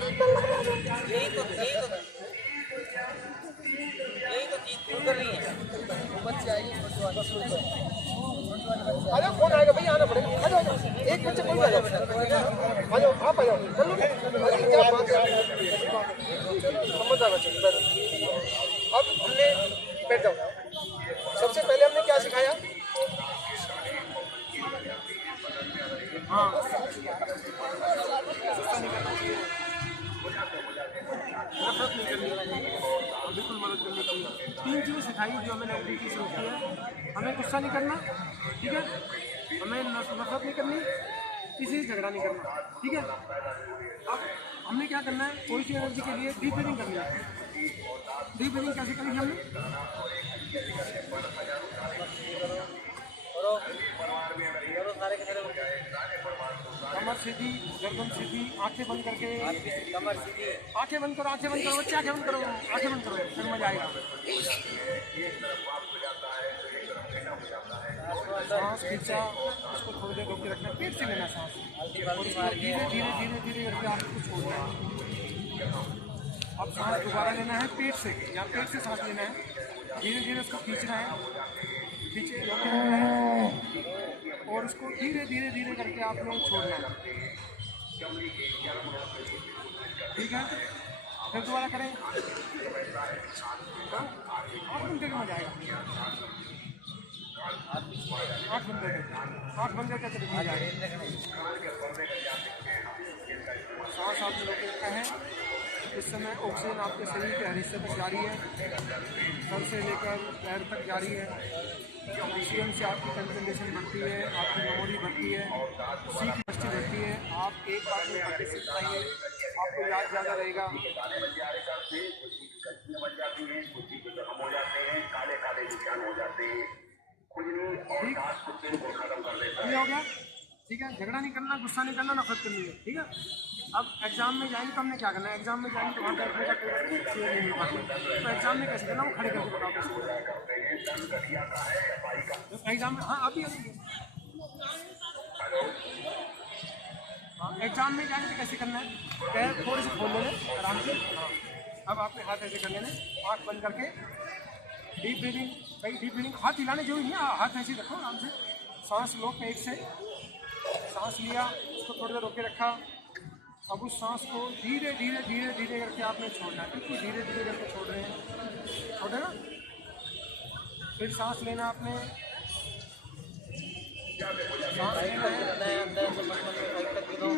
यही तो चीज उधर नहीं है। बच्चे आएंगे, आ जाओ, कौन आएगा भैया, आना पड़ेगा। आ जाओ, एक बच्चे कोई आ जाओ, आ जाओ, आप आ जाओ, चलो क्या बात है, समझदार बच्चे बैठो। अब हमने बैठ जाओ। सबसे पहले हमने क्या सिखाया, नफरत नहीं करनी, बिल्कुल मदद करनी चाहिए। 3 चीज़ें सिखाई। सिखाई जो हमें 93 से होती है। हमें गुस्सा नहीं करना, ठीक है, हमें नफरत नहीं करनी, किसी से झगड़ा नहीं करना, ठीक है। अब हमने क्या करना है, कोई सी एनर्जी के लिए डीप ब्रीथिंग करनी है। डीप ब्रीथिंग कैसे करेंगे हमने, करो सारे के सारे कमर सीधी, गर्दन सीधी, आंखें बंद करके, कमर सीधी, आंखें बंद करो, आंखें बंद करो बच्चे, आंखें बंद करो, आंखें बंद करो, फिर मजा आएगा। सांस खींचा, उसको थोड़ी देर रोक के रखना, पेट से लेना सांस, और इसको धीरे धीरे धीरे धीरे करके आपको छोड़ना है। अब सांस दोबारा लेना है पेट से, या पेट से सांस लेना है, धीरे धीरे उसको खींचना है, खींचे रोके रखना है, और उसको धीरे धीरे धीरे करके आपने छोड़ना है, ठीक है। फिर दोबारा करें, आँख बंद करके मजा आएगा, आँख बंद करके, आँख बंद करके तो मजा आएगा। सांस आपने रोके रखा है, इस समय ऑक्सीजन आपके शरीर के हर हिस्से तक जारी है, सर से लेकर पैर तक जारी है। ऑक्सीजन से आपकी कंसंट्रेशन बढ़ती है, आपकी मेमोरी बढ़ती है, सीख मस्ती बढ़ती है। आप एक बार में आगे सीख पाएंगे, आपको याद ज़्यादा रहेगा। ठीक, ये हो गया, ठीक है। झगड़ा नहीं करना, गुस्सा नहीं करना, नफरत करनी है, ठीक है। अब एग्जाम में जाएंगे तो हमने क्या करना है, एग्जाम में जाएंगे तो वहाँ बैठने का कोई नहीं मिल पाता, तो एग्जाम में कैसे करना, वो खड़े करके बताओ कैसे एग्जाम में। हाँ अभी हाँ, एग्जाम में जाएंगे तो कैसे करना है, पैर थोड़े से खोल लेने आराम से। हाँ, अब आपने हाथ ऐसे कर लेने, आँख बंद करके डीप ब्रीदिंग, भाई डीप ब्रीदिंग, हाथ हिलाने जो ही नहीं, हाथ ऐसे रखो आराम से, सांस लो पेट से, सांस लिया, उसको थोड़ी देर रोके रखा। अब उस सांस को धीरे धीरे धीरे धीरे करके आपने छोड़ना है, बिल्कुल धीरे धीरे करके छोड़ रहे हैं, छोड़े ना। फिर सांस लेना आपने, सांस लेना है, अंदर से मन में फाइट करके दो,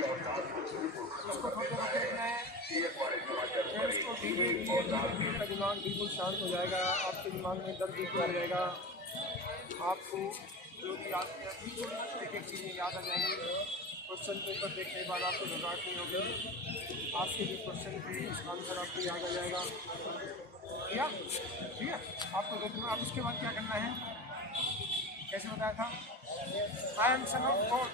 उसको थोड़ी देर रोके रखना है, फिर उसको धीरे धीरे धीरे धीरे का दिमाग बिल्कुल शांत हो जाएगा, आपके दिमाग में दर्द बिल्कुल आ जाएगा, आपको जो भी याद किया बिल्कुल एक एक चीज़ें याद आ जाएंगी। क्वेश्चन पेपर देखने के बाद आपको घबराहट नहीं होगी, आपके जो क्वेश्चन थे उसका आंसर आपको याद आ जाएगा, ठीक है। आपको देखना, आप उसके बाद क्या करना है, कैसे बताया था, I am son of God,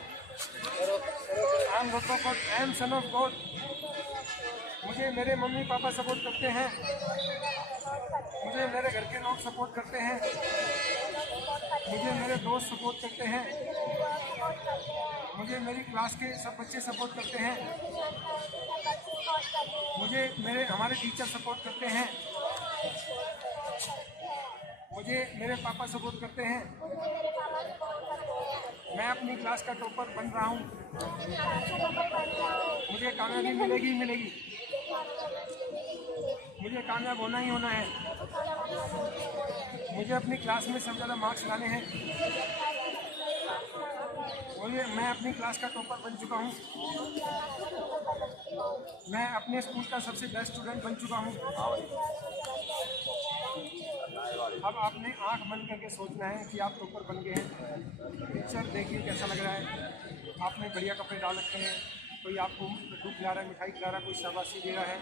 I am God, I am son of God. मुझे मेरे मम्मी पापा सपोर्ट करते हैं, मुझे मेरे घर के लोग सपोर्ट करते हैं, मुझे मेरे दोस्त सपोर्ट करते हैं, मुझे मेरी क्लास के सब बच्चे सपोर्ट करते हैं, मुझे हमारे टीचर सपोर्ट करते हैं, मुझे मेरे पापा सपोर्ट करते हैं, मैं अपनी क्लास का टॉपर बन रहा हूँ, मुझे कामयाबी मिलेगी मिलेगी, मुझे कामयाब होना ही होना है, मुझे अपनी क्लास में सबसे ज़्यादा मार्क्स लाने हैं, मैं अपनी क्लास का टॉपर बन चुका हूँ, मैं अपने स्कूल का सबसे बेस्ट स्टूडेंट बन चुका हूँ। अब आपने आंख बंद करके सोचना है कि आप टॉपर बन गए हैं। पिक्चर देखिए कैसा लग रहा है, आपने बढ़िया कपड़े डाल रखे हैं, कोई आपको लड्डू खिला रहा है, मिठाई खिला रहा है, कोई शाबाशी दे रहा है,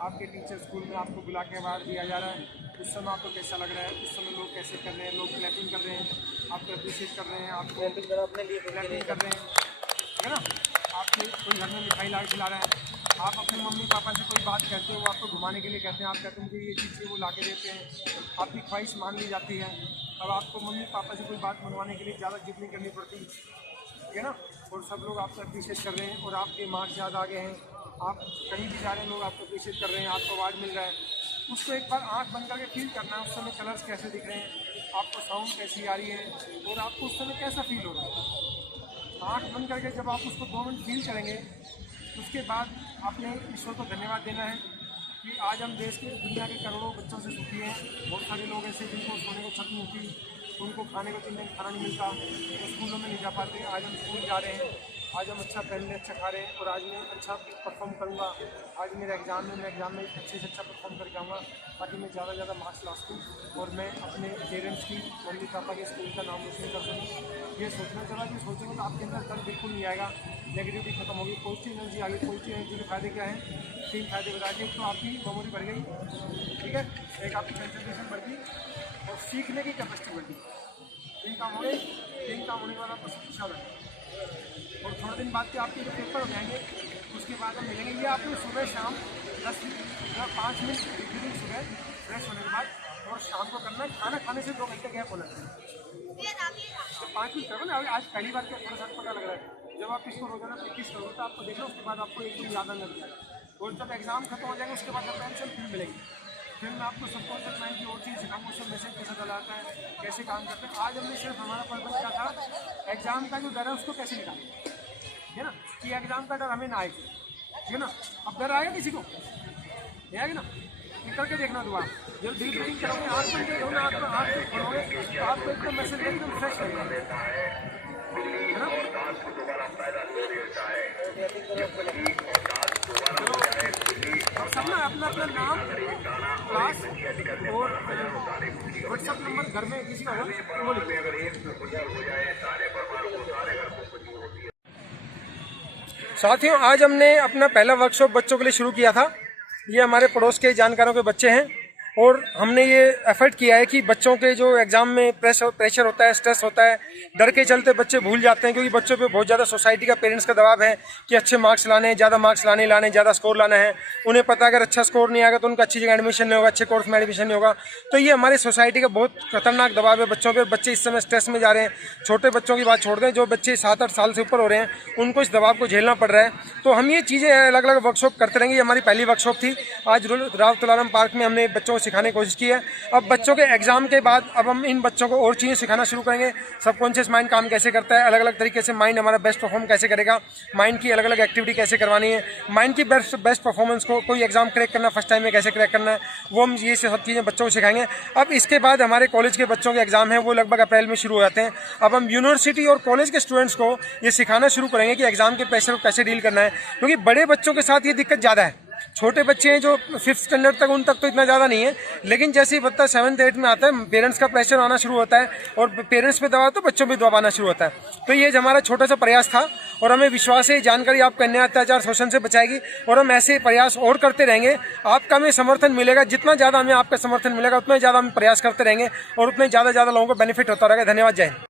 आपके टीचर स्कूल में आपको बुला के अवार्ड दिया जा रहा है। उस समय आपको कैसा लग रहा है, उस समय लोग कैसे कर रहे हैं, लोग क्लैपिंग कर रहे हैं, आपको अप्रिशिएट कर रहे हैं, आपको अपने लिए क्लैपिंग कर रहे हैं, है ना। आपके कोई घर में मिठाई ला खिला रहा है, आप अपने मम्मी पापा से कोई बात कहते हो, वो आपको घुमाने के लिए कहते हैं, आप कहते हैं मुझे ये चीज़ वो ला के देते हैं, आपकी ख्वाहिश मान ली जाती है। अब आपको मम्मी पापा से कोई बात मनवाने के लिए ज़्यादा जिद नहीं करनी पड़ती, ठीक है ना। और सब लोग आपको अप्रिशिएट कर रहे हैं और आपके मार्क्स ज़्यादा आ गए हैं, आप कहीं भी जा रहे हैं, लोग आपको अप्रिशिएट कर रहे हैं, आपको अवार्ड मिल रहा है। उसको एक बार आँख बंद करके फील करना है, उस समय कलर्स कैसे दिख रहे हैं, आपको साउंड कैसी आ रही है और आपको उस समय कैसा फील हो रहा है। आँख बंद करके जब आप उसको 2 मिनट फील करेंगे, उसके बाद आपने ईश्वर को धन्यवाद देना है कि आज हम देश के दुनिया के करोड़ों बच्चों से सुखी हैं। बहुत सारे लोग ऐसे जिनको सोने को छत नहीं मिलती, उनको खाने को 3 दिन खाना नहीं मिलता, वो स्कूलों में नहीं जा पाते, आज हम स्कूल जा रहे हैं, आज हम अच्छा पहन रहे, अच्छा खा रहे हैं और आज मैं अच्छा परफॉर्म करूँगा। आज मेरा एग्ज़ाम है, मैं एग्ज़ाम में अच्छे से अच्छा परफॉर्म करके आऊँगा ताकि मैं ज़्यादा से ज़्यादा मार्क्स ला सकूँ और मैं अपने पेरेंट्स की, मम्मी पापा के स्कूल का नाम रोशन कर सकूँ। ये सोचना चाहिए कि सोचेंगे तो आपके अंदर डर बिल्कुल नहीं आएगा, नेगेटिविटी खत्म होगी, पॉजिटिव एनर्जी आ गई। पॉजिटिव एनर्जी के फायदे क्या हैं? 3 फायदे बता दिए। तो आपकी मेमोरी बढ़ गई, ठीक है, एक आपकी कंसंट्रेशन बढ़ गई और सीखने की कैपेसिटी बढ़ गई। 3 काम हो गए। 3 काम होने के बाद आपको शक्तिशाली है और थोड़े दिन बाद के आपके जो पेपर हो जाएंगे उसके बाद हम मिलेंगे। ये आपको सुबह शाम 5 मिनट रिव्यू सुबह फ्रेश होने के बाद और शाम को करना है। खाना खाने से 2 घंटे गैप होना चाहिए। तो 5 मिनट करो ना। अभी आज पहली बार क्या थोड़ा सा पता लग रहा है। जब आप इसको रोजाना प्रैक्टिस करोगे तो आपको देखना, उसके बाद आपको एक दिन याद आने लग जाएगा और जब एग्जाम खत्म हो जाएगा उसके बाद आप टेंशन फिर मिलेगी। फिर मैं आपको सबकॉन्शियस माइंड की और चीज़ सिखाऊंगा, उसमें मैसेज कैसे डलाता है, कैसे काम करते हैं। आज हमने सिर्फ हमारा पर्पज क्या था, एग्जाम का जो डर है उसको कैसे निकालें, है ना, कि एग्जाम का डर हमें ना आए, ठीक है ना। अब डर आएगा किसी को, आएगा ना, निकल के देखना दुआ। जब डीप ब्रीथिंग करोगे, आँख बंद करोगे ना, आँख से खोलोगे तो आपको एकदम मैसेज एकदम फ्रेश लगेगा, है ना। और सब ना अपना अपना नाम, क्लास और व्हाट्सएप नंबर घर में किसी का हो तो वो लिखो। साथियों, आज हमने अपना पहला वर्कशॉप बच्चों के लिए शुरू किया था। ये हमारे पड़ोस के जानकारों के बच्चे हैं और हमने ये एफर्ट किया है कि बच्चों के जो एग्ज़ाम में प्रेशर होता है, स्ट्रेस होता है, डर के चलते बच्चे भूल जाते हैं, क्योंकि बच्चों पे बहुत ज़्यादा सोसाइटी का, पेरेंट्स का दबाव है कि अच्छे मार्क्स लाने, ज़्यादा मार्क्स लाने, ज़्यादा स्कोर लाना है। उन्हें पता है अगर अच्छा स्कोर नहीं आएगा तो उनका अच्छी जगह एडमिशन नहीं होगा, अच्छे कोर्स में एडमिशन नहीं होगा। तो ये हमारी सोसाइटी का बहुत खतरनाक दबाव है बच्चों पर। बच्चे इस समय स्ट्रेस में जा रहे हैं। छोटे बच्चों की बात छोड़ दें, जो बच्चे 7-8 साल से ऊपर हो रहे हैं उनको इस दबाव को झेलना पड़ रहा है। तो हम ये चीज़ें अलग अलग वर्कशॉप करते रहेंगे। ये हमारी पहली वर्कशॉप थी। आज राव तुलाराम पार्क में हमने बच्चों को सिखाने की कोशिश की है। अब बच्चों के एग्जाम के बाद अब हम इन बच्चों को और चीज़ें सिखाना शुरू करेंगे। सबकॉन्शियस माइंड काम कैसे करता है, अलग अलग तरीके से माइंड हमारा बेस्ट परफॉर्म कैसे करेगा, माइंड की अलग अलग एक्टिविटी कैसे करवानी है, माइंड की बेस्ट परफॉर्मेंस को, कोई एग्जाम क्रैक करना फर्स्ट टाइम में कैसे क्रैक करना है, वो हम ये सब चीज़ें बच्चों को सिखाएंगे। अब इसके बाद हमारे कॉलेज के बच्चों के एग्जाम हैं, वो लगभग अप्रैल में शुरू हो जाते हैं। अब हम यूनिवर्सिटी और कॉलेज के स्टूडेंट्स को ये सिखाना शुरू करेंगे कि एग्जाम के प्रेशर को कैसे डील करना है, क्योंकि बड़े बच्चों के साथ ये दिक्कत ज़्यादा है। छोटे बच्चे हैं जो 5th स्टैंडर्ड तक, उन तक तो इतना ज़्यादा नहीं है, लेकिन जैसे ही बच्चा 7th 8th में आता है पेरेंट्स का प्रेशर आना शुरू होता है और पेरेंट्स पे दबाव तो बच्चों पे दबाव आना शुरू होता है। तो ये हमारा छोटा सा प्रयास था और हमें विश्वास है जानकारी आपको अन्याय, अत्याचार, शोषण से बचाएगी और हम ऐसे प्रयास और करते रहेंगे। आपका हमें समर्थन मिलेगा, जितना ज़्यादा हमें आपका समर्थन मिलेगा उतना ज़्यादा हम प्रयास करते रहेंगे और उतने ज़्यादा लोगों को बेनिफिट होता रहेगा। धन्यवाद, जय हिंद।